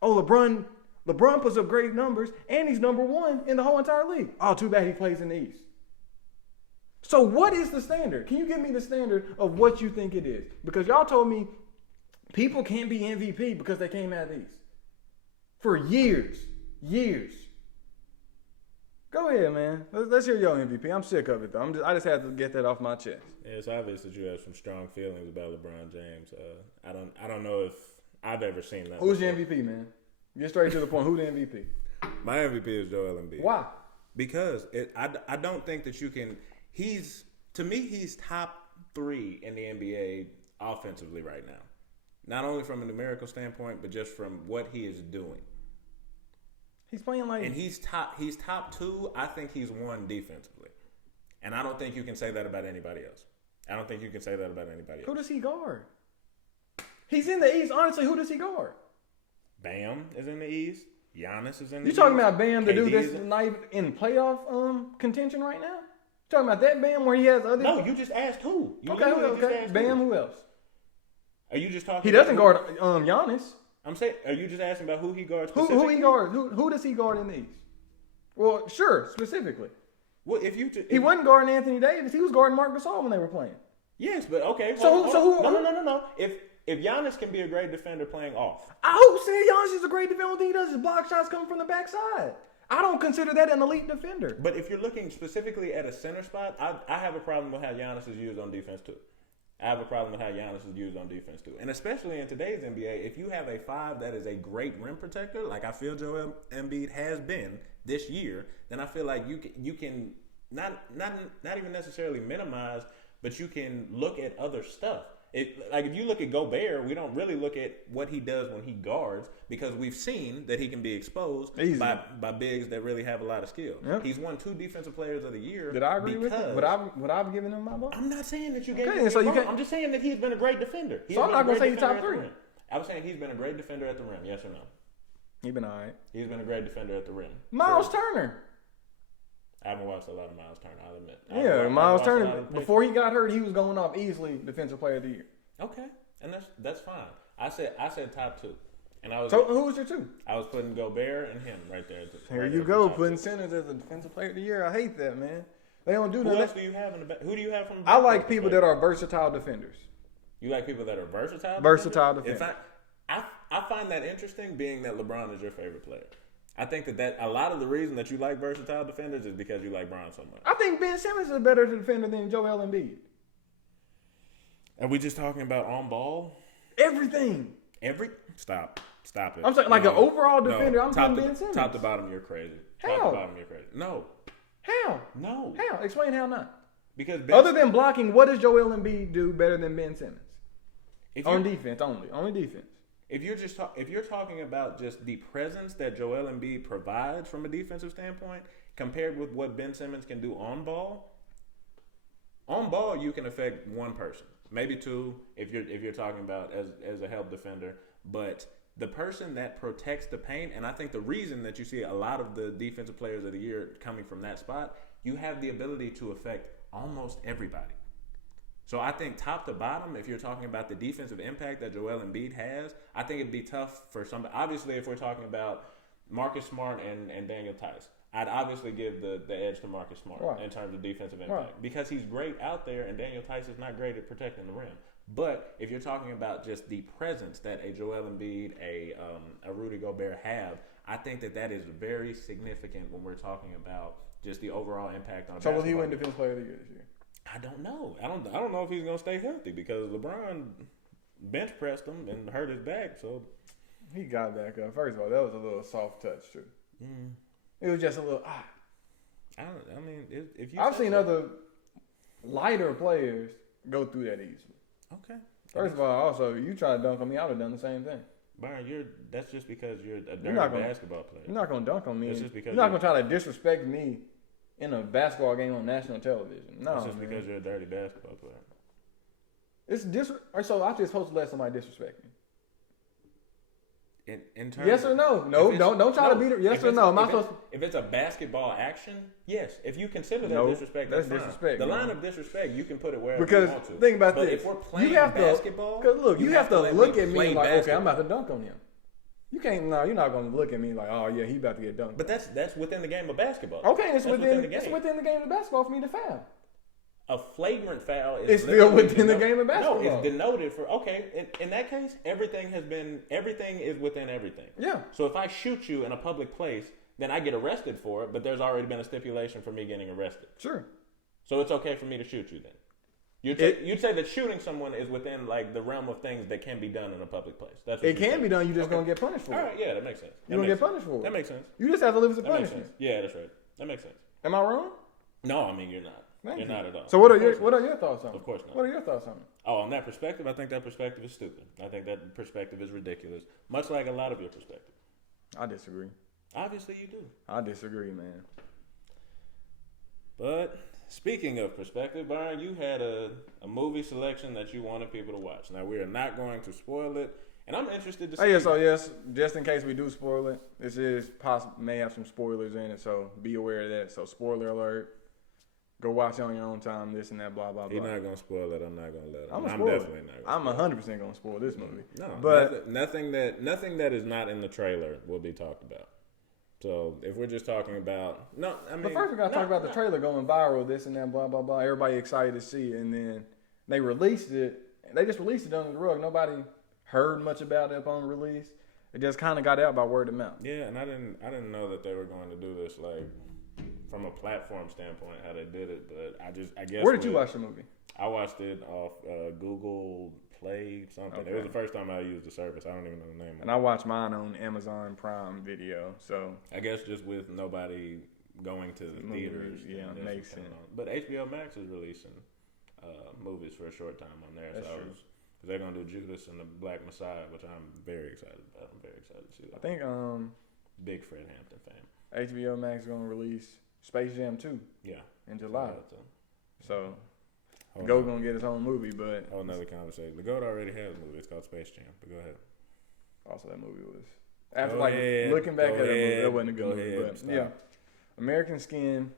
Oh, LeBron puts up great numbers, and he's number 1 in the whole entire league. Oh, too bad he plays in the East. So what is the standard? Can you give me the standard of what you think it is? Because y'all told me people can't be MVP because they came out of the East. For years. Go ahead, man. Let's hear your MVP. I'm sick of it, though. I just had to get that off my chest. Yeah, it's obvious that you have some strong feelings about LeBron James. I don't know if I've ever seen that. Who's your MVP, man? Get straight to the point. Who's the MVP? My MVP is Joel Embiid. Why? Because I don't think that you can. to me, he's top 3 in the NBA offensively right now. Not only from a numerical standpoint, but just from what he is doing. He's playing like, and he's top 2. I think he's 1 defensively, and I don't think you can say that about anybody else. Who does he guard? He's in the East. Honestly, who does he guard? Bam is in the East. Giannis is in the You East. talking about Bam, the dude KD that's not even in playoff contention right now? You talking about that Bam where he has other? No, you just asked who. You okay. just asked Bam, who else? Are you just talking? He doesn't guard Giannis. I'm saying, are you just asking about who he guards? Who he guards? Who does he guard in the East? Well, sure, specifically. Well, he wasn't guarding Anthony Davis. He was guarding Marc Gasol when they were playing. Yes, but okay. So who? No. If Giannis can be a great defender playing off, who said Giannis is a great defender? One thing he does is block shots coming from the backside. I don't consider that an elite defender. But if you're looking specifically at a center spot, I have a problem with how Giannis is used on defense too. And especially in today's NBA, if you have a 5 that is a great rim protector, like I feel Joel Embiid has been this year, then I feel like you can not even necessarily minimize, but you can look at other stuff. If you look at Gobert, we don't really look at what he does when he guards, because we've seen that he can be exposed by bigs that really have a lot of skill. Yep. He's won 2 defensive players of the year. Did I agree with you? Would I have given him my vote? I'm not saying that you gave him so vote. I'm just saying that he's been a great defender. So I'm not going to say he's top 3. I was saying he's been a great defender at the rim. Yes or no? He's been all right. He's been a great defender at the rim. Miles Turner. I haven't watched a lot of Miles Turner, I'll admit. Miles Turner, before he got hurt, he was going off easily Defensive Player of the Year. Okay, and that's fine. I said top 2. And so who was your 2? I was putting Gobert and him right there. Here you go, putting Simmons as a Defensive Player of the Year. I hate that, man. They don't do that. Who else do you have in the back? Who do you have from the I like people that are versatile defenders. You like people that are versatile? Versatile defenders. In fact, I find that interesting, being that LeBron is your favorite player. I think that a lot of the reason that you like versatile defenders is because you like Bron so much. I think Ben Simmons is a better defender than Joel Embiid. Are we just talking about on ball? Everything. Stop it. I'm saying, like an overall defender, I'm putting Ben Simmons. Top to bottom, you're crazy. How? Top to bottom, you're crazy. No. How? No. How? Explain how not. Because other than blocking, what does Joel Embiid do better than Ben Simmons? On defense only. Only defense. If you're talking about just the presence that Joel Embiid provides from a defensive standpoint, compared with what Ben Simmons can do on ball you can affect 1 person, maybe 2 if you're talking about as a help defender. But the person that protects the paint, and I think the reason that you see a lot of the defensive players of the year coming from that spot, you have the ability to affect almost everybody. So I think top to bottom, if you're talking about the defensive impact that Joel Embiid has, I think it'd be tough for somebody. Obviously, if we're talking about Marcus Smart and Daniel Tice, I'd obviously give the edge to Marcus Smart in terms of defensive impact because he's great out there, and Daniel Tice is not great at protecting the rim. But if you're talking about just the presence that a Joel Embiid, a Rudy Gobert have, I think that is very significant when we're talking about just the overall impact on. So will he win Defensive Player of the Year this year? I don't know. I don't know if he's gonna stay healthy because LeBron bench pressed him and hurt his back. So he got back up. First of all, that was a little soft touch too. Mm. It was just a little if you I've seen other lighter players go through that easily. Okay. First of all, also you try to dunk on me, I would have done the same thing. Byron, that's just because you're a dirty basketball player. You're not gonna dunk on me. That's just because you're not gonna try to disrespect me in a basketball game on national television. No, it's just because you're a dirty basketball player. It's so I just supposed to let somebody disrespect me. In terms yes or no? No, don't try to beat it. Yes or no? If it's a basketball action, yes. If you consider that disrespect, that's disrespect. The line of disrespect, you can put it wherever you want to. Think about but this. If we're playing basketball, you have to look at me like, okay, I'm about to dunk on him. You can't. No, you're not going to look at me like, oh yeah, he about to get dunked. But that's within the game of basketball. Okay, it's within the game of basketball for me to foul. A flagrant foul is it's still within the game of basketball. No, it's denoted for in that case, everything is within everything. Yeah. So if I shoot you in a public place, then I get arrested for it, but there's already been a stipulation for me getting arrested. Sure. So it's okay for me to shoot you then. You'd say that shooting someone is within like the realm of things that can be done in a public place. That's what it can be done. You just gonna get punished for it. All right, yeah, that makes sense. You're gonna get punished for it. That makes sense. You just have to live with the punishment. Yeah, that's right. That makes sense. Am I wrong? No, I mean you're not. Thank You're you. not at all. So what are your thoughts on it? Of course not. What are your thoughts on it? Oh, on that perspective, I think that perspective is stupid. I think that perspective is ridiculous. Much like a lot of your perspective. I disagree. Obviously, you do. I disagree, man. But speaking of perspective, Byron, you had a movie selection that you wanted people to watch. Now, we are not going to spoil it, and I'm interested to see. Hey, yeah, so yes, just in case we do spoil it, this is may have some spoilers in it, so be aware of that. So spoiler alert. Go watch it on your own time, this and that, blah, blah, blah. You're not going to spoil it. I'm not going to let it. I'm definitely not I'm 100% going to spoil this movie. No, but nothing that is not in the trailer will be talked about. So if we're just talking about but first we got to talk about the trailer going viral, this and that, blah, blah, blah. Everybody excited to see it, and then they released it. They just released it under the rug. Nobody heard much about it upon release. It just kind of got out by word of mouth. Yeah, and I didn't know that they were going to do this from a platform standpoint how they did it, but I guess. Where did you watch the movie? I watched it off Google Play something. Okay. It was the first time I used the service. I don't even know the name. And I watched mine on Amazon Prime Video. So I guess just with nobody going to the theaters, yeah, it makes sense. But HBO Max is releasing movies for a short time on there. That's true. Because they're gonna do Judas and the Black Messiah, which I'm very excited about. I'm very excited to see that. I think big Fred Hampton fan. HBO Max is gonna release Space Jam 2. Yeah. In July. So Go gonna get his own movie, but whole another conversation. The GOAT already has a movie. It's called Space Jam. But go ahead. Also, that movie was looking back at that movie, that wasn't a good movie. But stop. yeah, American Skin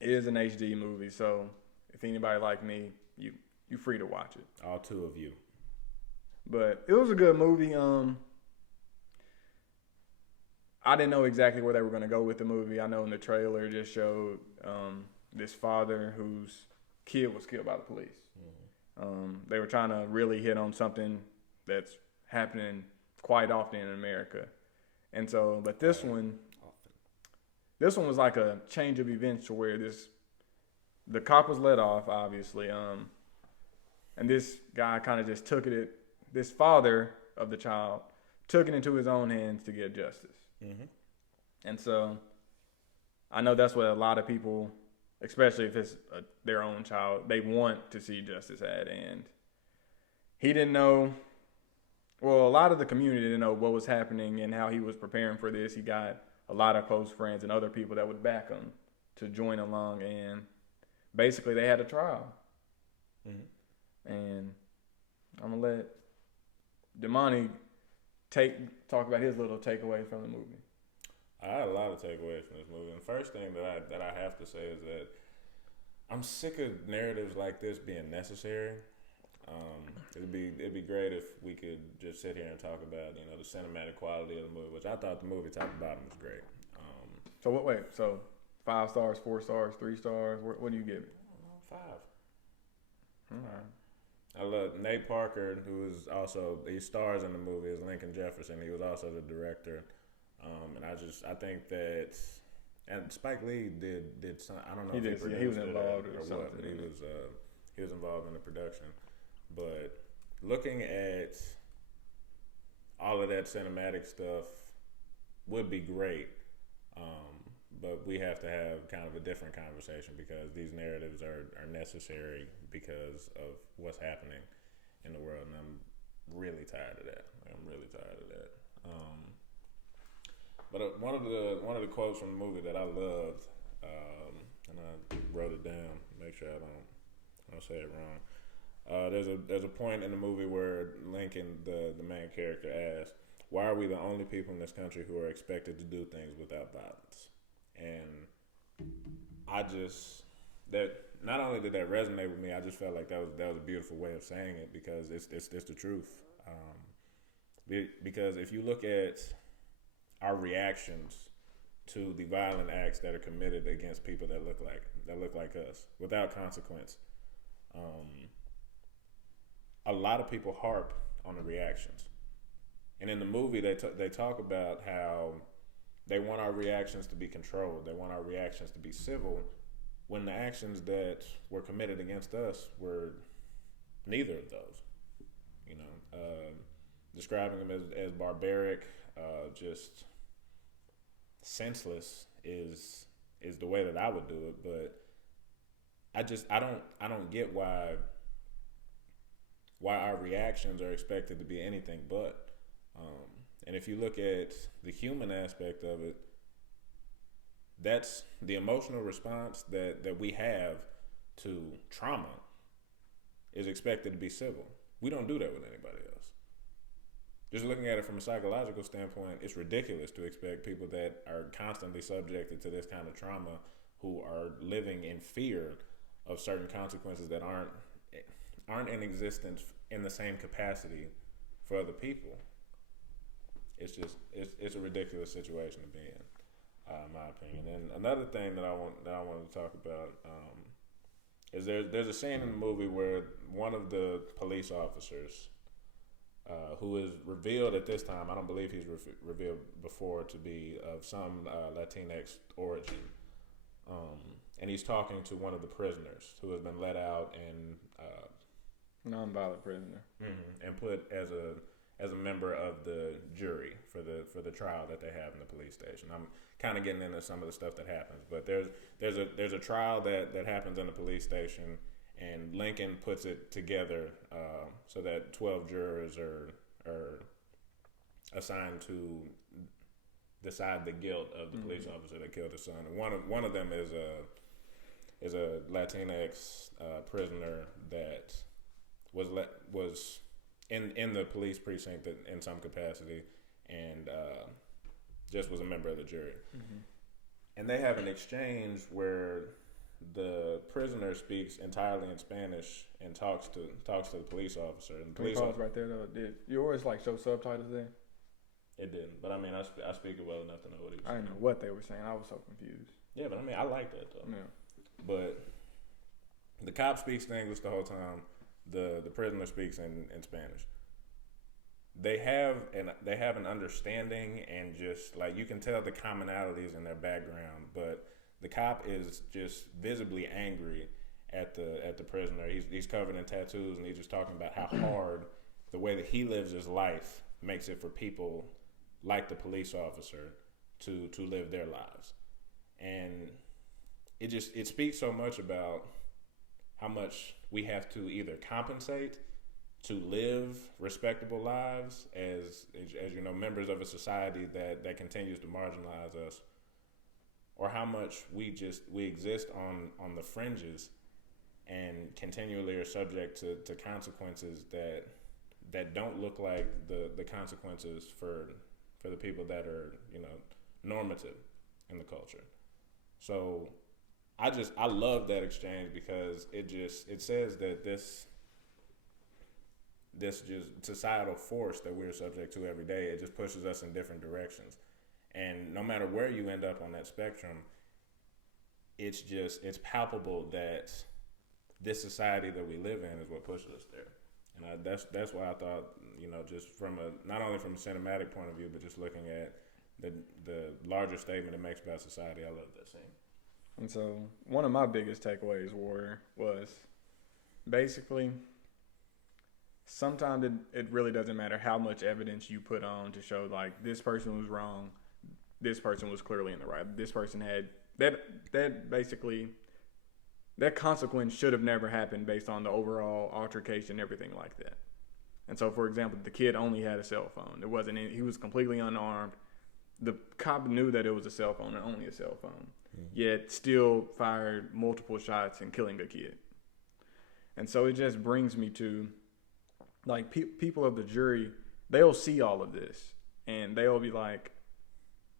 is an HD movie. So if anybody like me, you free to watch it. All two of you. But it was a good movie. I didn't know exactly where they were gonna go with the movie. I know in the trailer it just showed this father whose kid was killed by the police. They were trying to really hit on something that's happening quite often in America. And so, but this one was like a change of events to where the cop was let off, obviously. And this guy kind of just this father of the child took it into his own hands to get justice. Mm-hmm. And so I know that's what a lot of people, especially if it's their own child, they want to see justice at. And he didn't know, well, a lot of the community didn't know what was happening and how he was preparing for this. He got a lot of close friends and other people that would back him to join along. And basically they had a trial. Mm-hmm. And I'm going to let Damani talk about his little takeaway from the movie. I had a lot of takeaways from this movie. And the first thing that I have to say is that I'm sick of narratives like this being necessary. It'd be great if we could just sit here and talk about the cinematic quality of the movie, which I thought the movie top to bottom was great. So what? Wait, so 5 stars, 4 stars, 3 stars? What do you give it? 5. All right. I love Nate Parker, he stars in the movie as Lincoln Jefferson. He was also the director, and I think that, and Spike Lee did some. I don't know if he was involved or something. what, but he was involved in the production. But looking at all of that cinematic stuff would be great, but we have to have kind of a different conversation because these narratives are necessary because of what's happening in the world, and I'm really tired of that. But one of the quotes from the movie that I loved, and I wrote it down, make sure I don't say it wrong. There's a point in the movie where Lincoln, the main character, asks, "Why are we the only people in this country who are expected to do things without violence?" And that not only did that resonate with me, I just felt like that was a beautiful way of saying it because it's the truth. Because if you look at our reactions to the violent acts that are committed against people that look like us without consequence, a lot of people harp on the reactions. And in the movie, they talk about how they want our reactions to be controlled. They want our reactions to be civil when the actions that were committed against us were neither of those. Describing them as barbaric, just senseless is the way that I would do it. But I don't get why our reactions are expected to be anything but. And if you look at the human aspect of it, that's the emotional response that we have to trauma is expected to be civil. We don't do that with anybody else. Just looking at it from a psychological standpoint, it's ridiculous to expect people that are constantly subjected to this kind of trauma, who are living in fear of certain consequences that aren't in existence in the same capacity for other people. It's a ridiculous situation to be in, in my opinion. And another thing that I wanted to talk about is there's a scene in the movie where one of the police officers, who is revealed at this time, I don't believe he's revealed before, to be of some Latinx origin, and he's talking to one of the prisoners who has been let out and non-violent prisoner, and put as a member of the jury for the trial that they have in the police station. I'm kind of getting into some of the stuff that happens, but there's a trial that happens in the police station, and Lincoln puts it together so that 12 jurors are assigned to decide the guilt of the police officer that killed his son. And one of them is a Latinx prisoner that was in the police precinct in some capacity, and just was a member of the jury. And they have an exchange where the prisoner speaks entirely in Spanish and talks to the police officer. And the police officer right there though. Did you always show subtitles there? It didn't, but I mean, I speak it well enough to know what he was saying. I didn't know what they were saying. I was so confused. Yeah, but I mean, I like that though. Yeah. But the cop speaks in English the whole time. The prisoner speaks in Spanish. They have an understanding, and just like you can tell the commonalities in their background, but the cop is just visibly angry at the prisoner. He's covered in tattoos, and he's just talking about how hard the way that he lives his life makes it for people like the police officer to live their lives. And it speaks so much about how much we have to either compensate to live respectable lives as you know, members of a society that continues to marginalize us, or how much we exist on the fringes and continually are subject to consequences that don't look like the consequences for the people that are, you know, normative in the culture. So I love that exchange, because it says that this just societal force that we're subject to every day, it just pushes us in different directions. And no matter where you end up on that spectrum, it's palpable that this society that we live in is what pushes us there. And that's why I thought, you know, just not only from a cinematic point of view, but just looking at the larger statement it makes about society, I love that scene. And so one of my biggest takeaways was basically, sometimes it really doesn't matter how much evidence you put on to show like this person was wrong, this person was clearly in the right, this person had that basically that consequence should have never happened based on the overall altercation, everything like that. And so, for example, the kid only had a cell phone. He was completely unarmed. The cop knew that it was a cell phone and only a cell phone, yet still fired multiple shots and killing a kid. And so it just brings me to, like, people of the jury, they'll see all of this and they'll be like,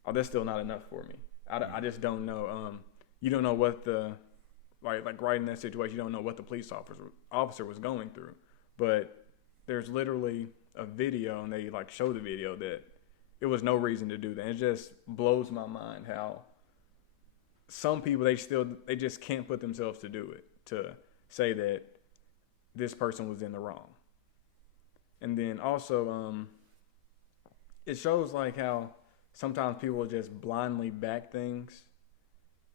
oh, that's still not enough for me. I just don't know. You don't know what right in that situation, you don't know what the police officer was going through. But there's literally a video, and they like show the video, that it was no reason to do that. And it just blows my mind how some people, they just can't put themselves to do it, to say that this person was in the wrong. And then also, it shows like how sometimes people will just blindly back things,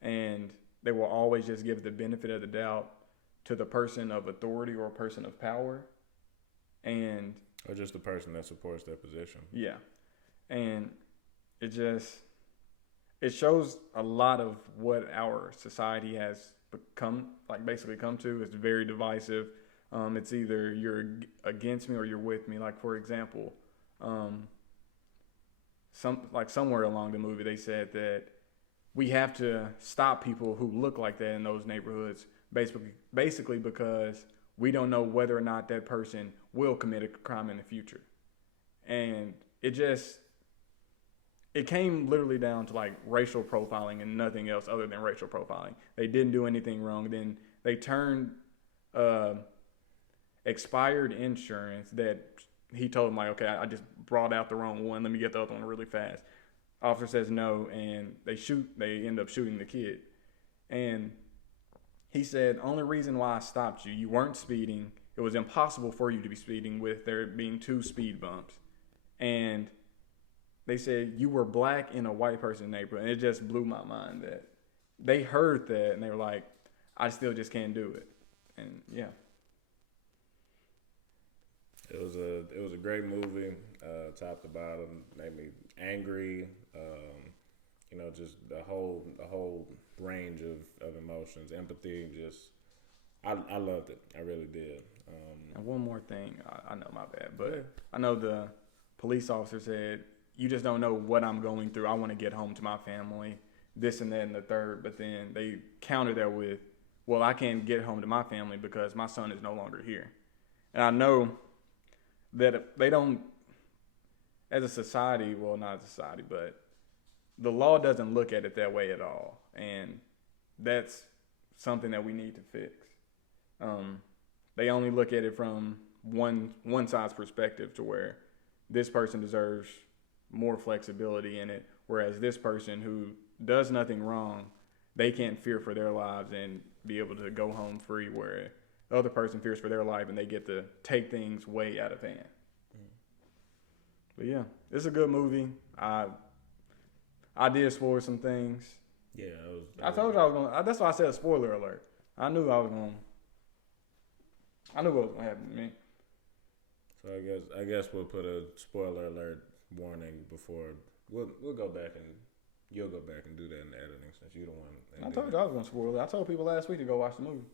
and they will always just give the benefit of the doubt to the person of authority or person of power. Or just the person that supports their position. Yeah. And it just, it shows a lot of what our society has become, like basically come to. It's very divisive. It's either you're against me or you're with me. Like, for example, somewhere along the movie they said that we have to stop people who look like that in those neighborhoods, basically because we don't know whether or not that person will commit a crime in the future. And it came literally down to like racial profiling and nothing else other than racial profiling. They didn't do anything wrong. Then they turned expired insurance that he told him, like, okay, I just brought out the wrong one. Let me get the other one really fast. Officer says no, and they end up shooting the kid. And he said, only reason why I stopped you weren't speeding. It was impossible for you to be speeding with there being 2 speed bumps. And they said you were black in a white person's neighborhood. And it just blew my mind that they heard that and they were like, I still just can't do it. And yeah. It was a great movie, top to bottom. Made me angry. Just the whole range of emotions, empathy. Just I loved it. I really did. And one more thing, I know my bad, but I know the police officer said, "You just don't know what I'm going through. I want to get home to my family, this and that and the third." But then they countered that with, "Well, I can't get home to my family because my son is no longer here." And I know that they don't, as a society, well, not as a society, but the law doesn't look at it that way at all. And that's something that we need to fix. They only look at it from one side's perspective, to where this person deserves more flexibility in it, whereas this person who does nothing wrong, they can't fear for their lives and be able to go home free, where the other person fears for their life and they get to take things way out of hand. But yeah, it's a good movie. I did spoil some things. Yeah, I told you I was gonna. That's why I said a spoiler alert. I knew what was gonna happen to me. So I guess we'll put a spoiler alert warning before we'll go back, and you'll go back and do that in the editing, since you don't want. I told you I was gonna spoil it. I told people last week to go watch the movie.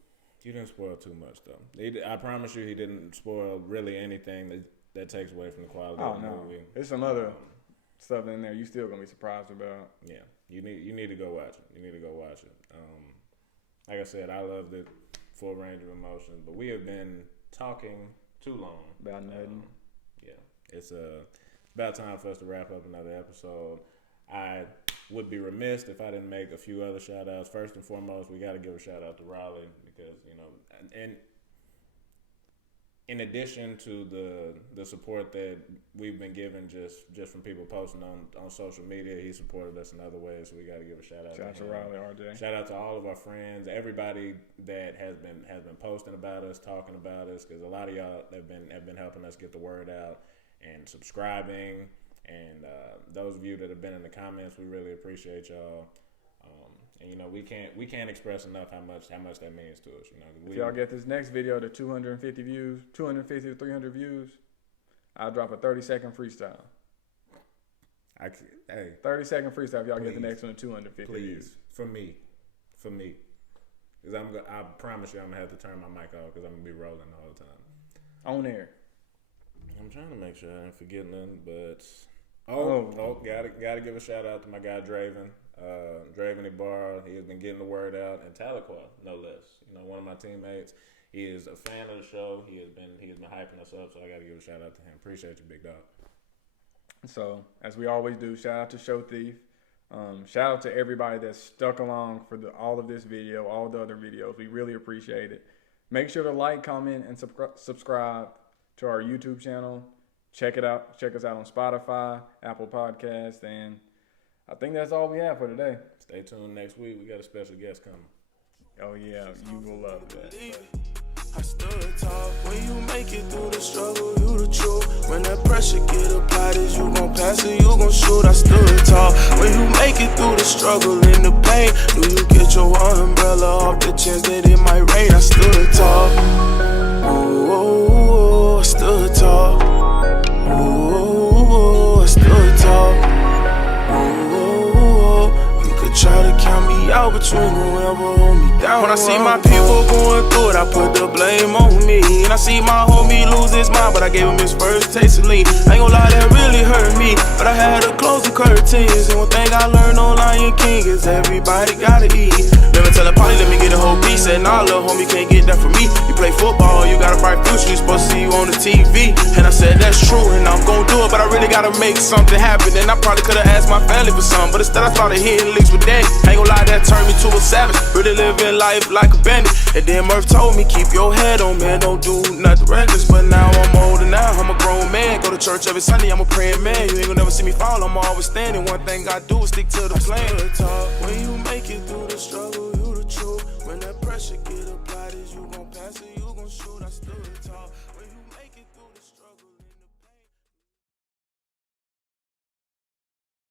You didn't spoil too much though. I promise you, he didn't spoil really anything that takes away from the quality of the movie. There's some other stuff in there you still gonna be surprised about. Yeah, you need to go watch it. You need to go watch it. Like I said, I loved it. Full range of emotions, but we have been talking too long about nothing. Yeah, it's about time for us to wrap up another episode. I would be remiss if I didn't make a few other shout outs. First and foremost, we got to give a shout out to Raleigh, because and in addition to the support that we've been given just from people posting on social media, he supported us in other ways. So we got to give a shout out. Shout out to Raleigh, RJ. Shout out to all of our friends, everybody that has been posting about us, talking about us, because a lot of y'all have been helping us get the word out and subscribing. And those of you that have been in the comments, we really appreciate y'all. And we can't express enough how much that means to us. If y'all get this next video to 250 views, 250 to 300 views, I'll drop a 30-second freestyle. 30-second freestyle if y'all get the next one to 250 views. For me, because I promise you I'm gonna have to turn my mic off because I'm gonna be rolling the whole time. On air. I'm trying to make sure I didn't forget nothing, but gotta give a shout out to my guy Draven. Draven Ibarra, he has been getting the word out, and Tahlequah, no less. One of my teammates. He is a fan of the show. He has been hyping us up, so I got to give a shout out to him. Appreciate you, big dog. So, as we always do, shout out to Show Thief. Shout out to everybody that's stuck along for all of this video, all the other videos. We really appreciate it. Make sure to like, comment, and subscribe to our YouTube channel. Check it out. Check us out on Spotify, Apple Podcasts, and I think that's all we have for today. Stay tuned next week. We got a special guest coming. Oh, yeah. You will love that. I stood tall. When you make it through the struggle, you the truth. When that pressure get applied, is you gon' pass or you gon' shoot. I stood tall. When you make it through the struggle and the pain, do you get your umbrella off the chance that it might rain? I stood tall. Ooh, I stood tall. Ooh, I stood tall. Ooh, try to count me out between whoever hold me down. When I see my people going through it, I put the blame on me. And I see my homie lose his mind, but I gave him his first taste of lean. I ain't gon' lie, that really hurt me, but I had to close the curtains. And one thing I learned on Lion King is everybody gotta eat. Never tell a party, let me get a whole piece. And nah, little homie, can't get that from me. You play football, you got a bright future, you supposed to see you on the TV. And I said that's true, and I'm gon' do it, but I really gotta make something happen. And I probably could've asked my family for something, but instead I started hitting licks with daddy. I ain't gon' lie, that turned me to a savage. Really living life like a bandit. And then Murph told me, keep your head on, man, don't do nothing reckless. But now I'm older now, I'm a grown man. Go to church every Sunday, I'm a praying man. You ain't gonna never see me fall, I'm always standing. One thing I do is stick to the plan. When you make it through the struggle, you the truth. When that pressure get up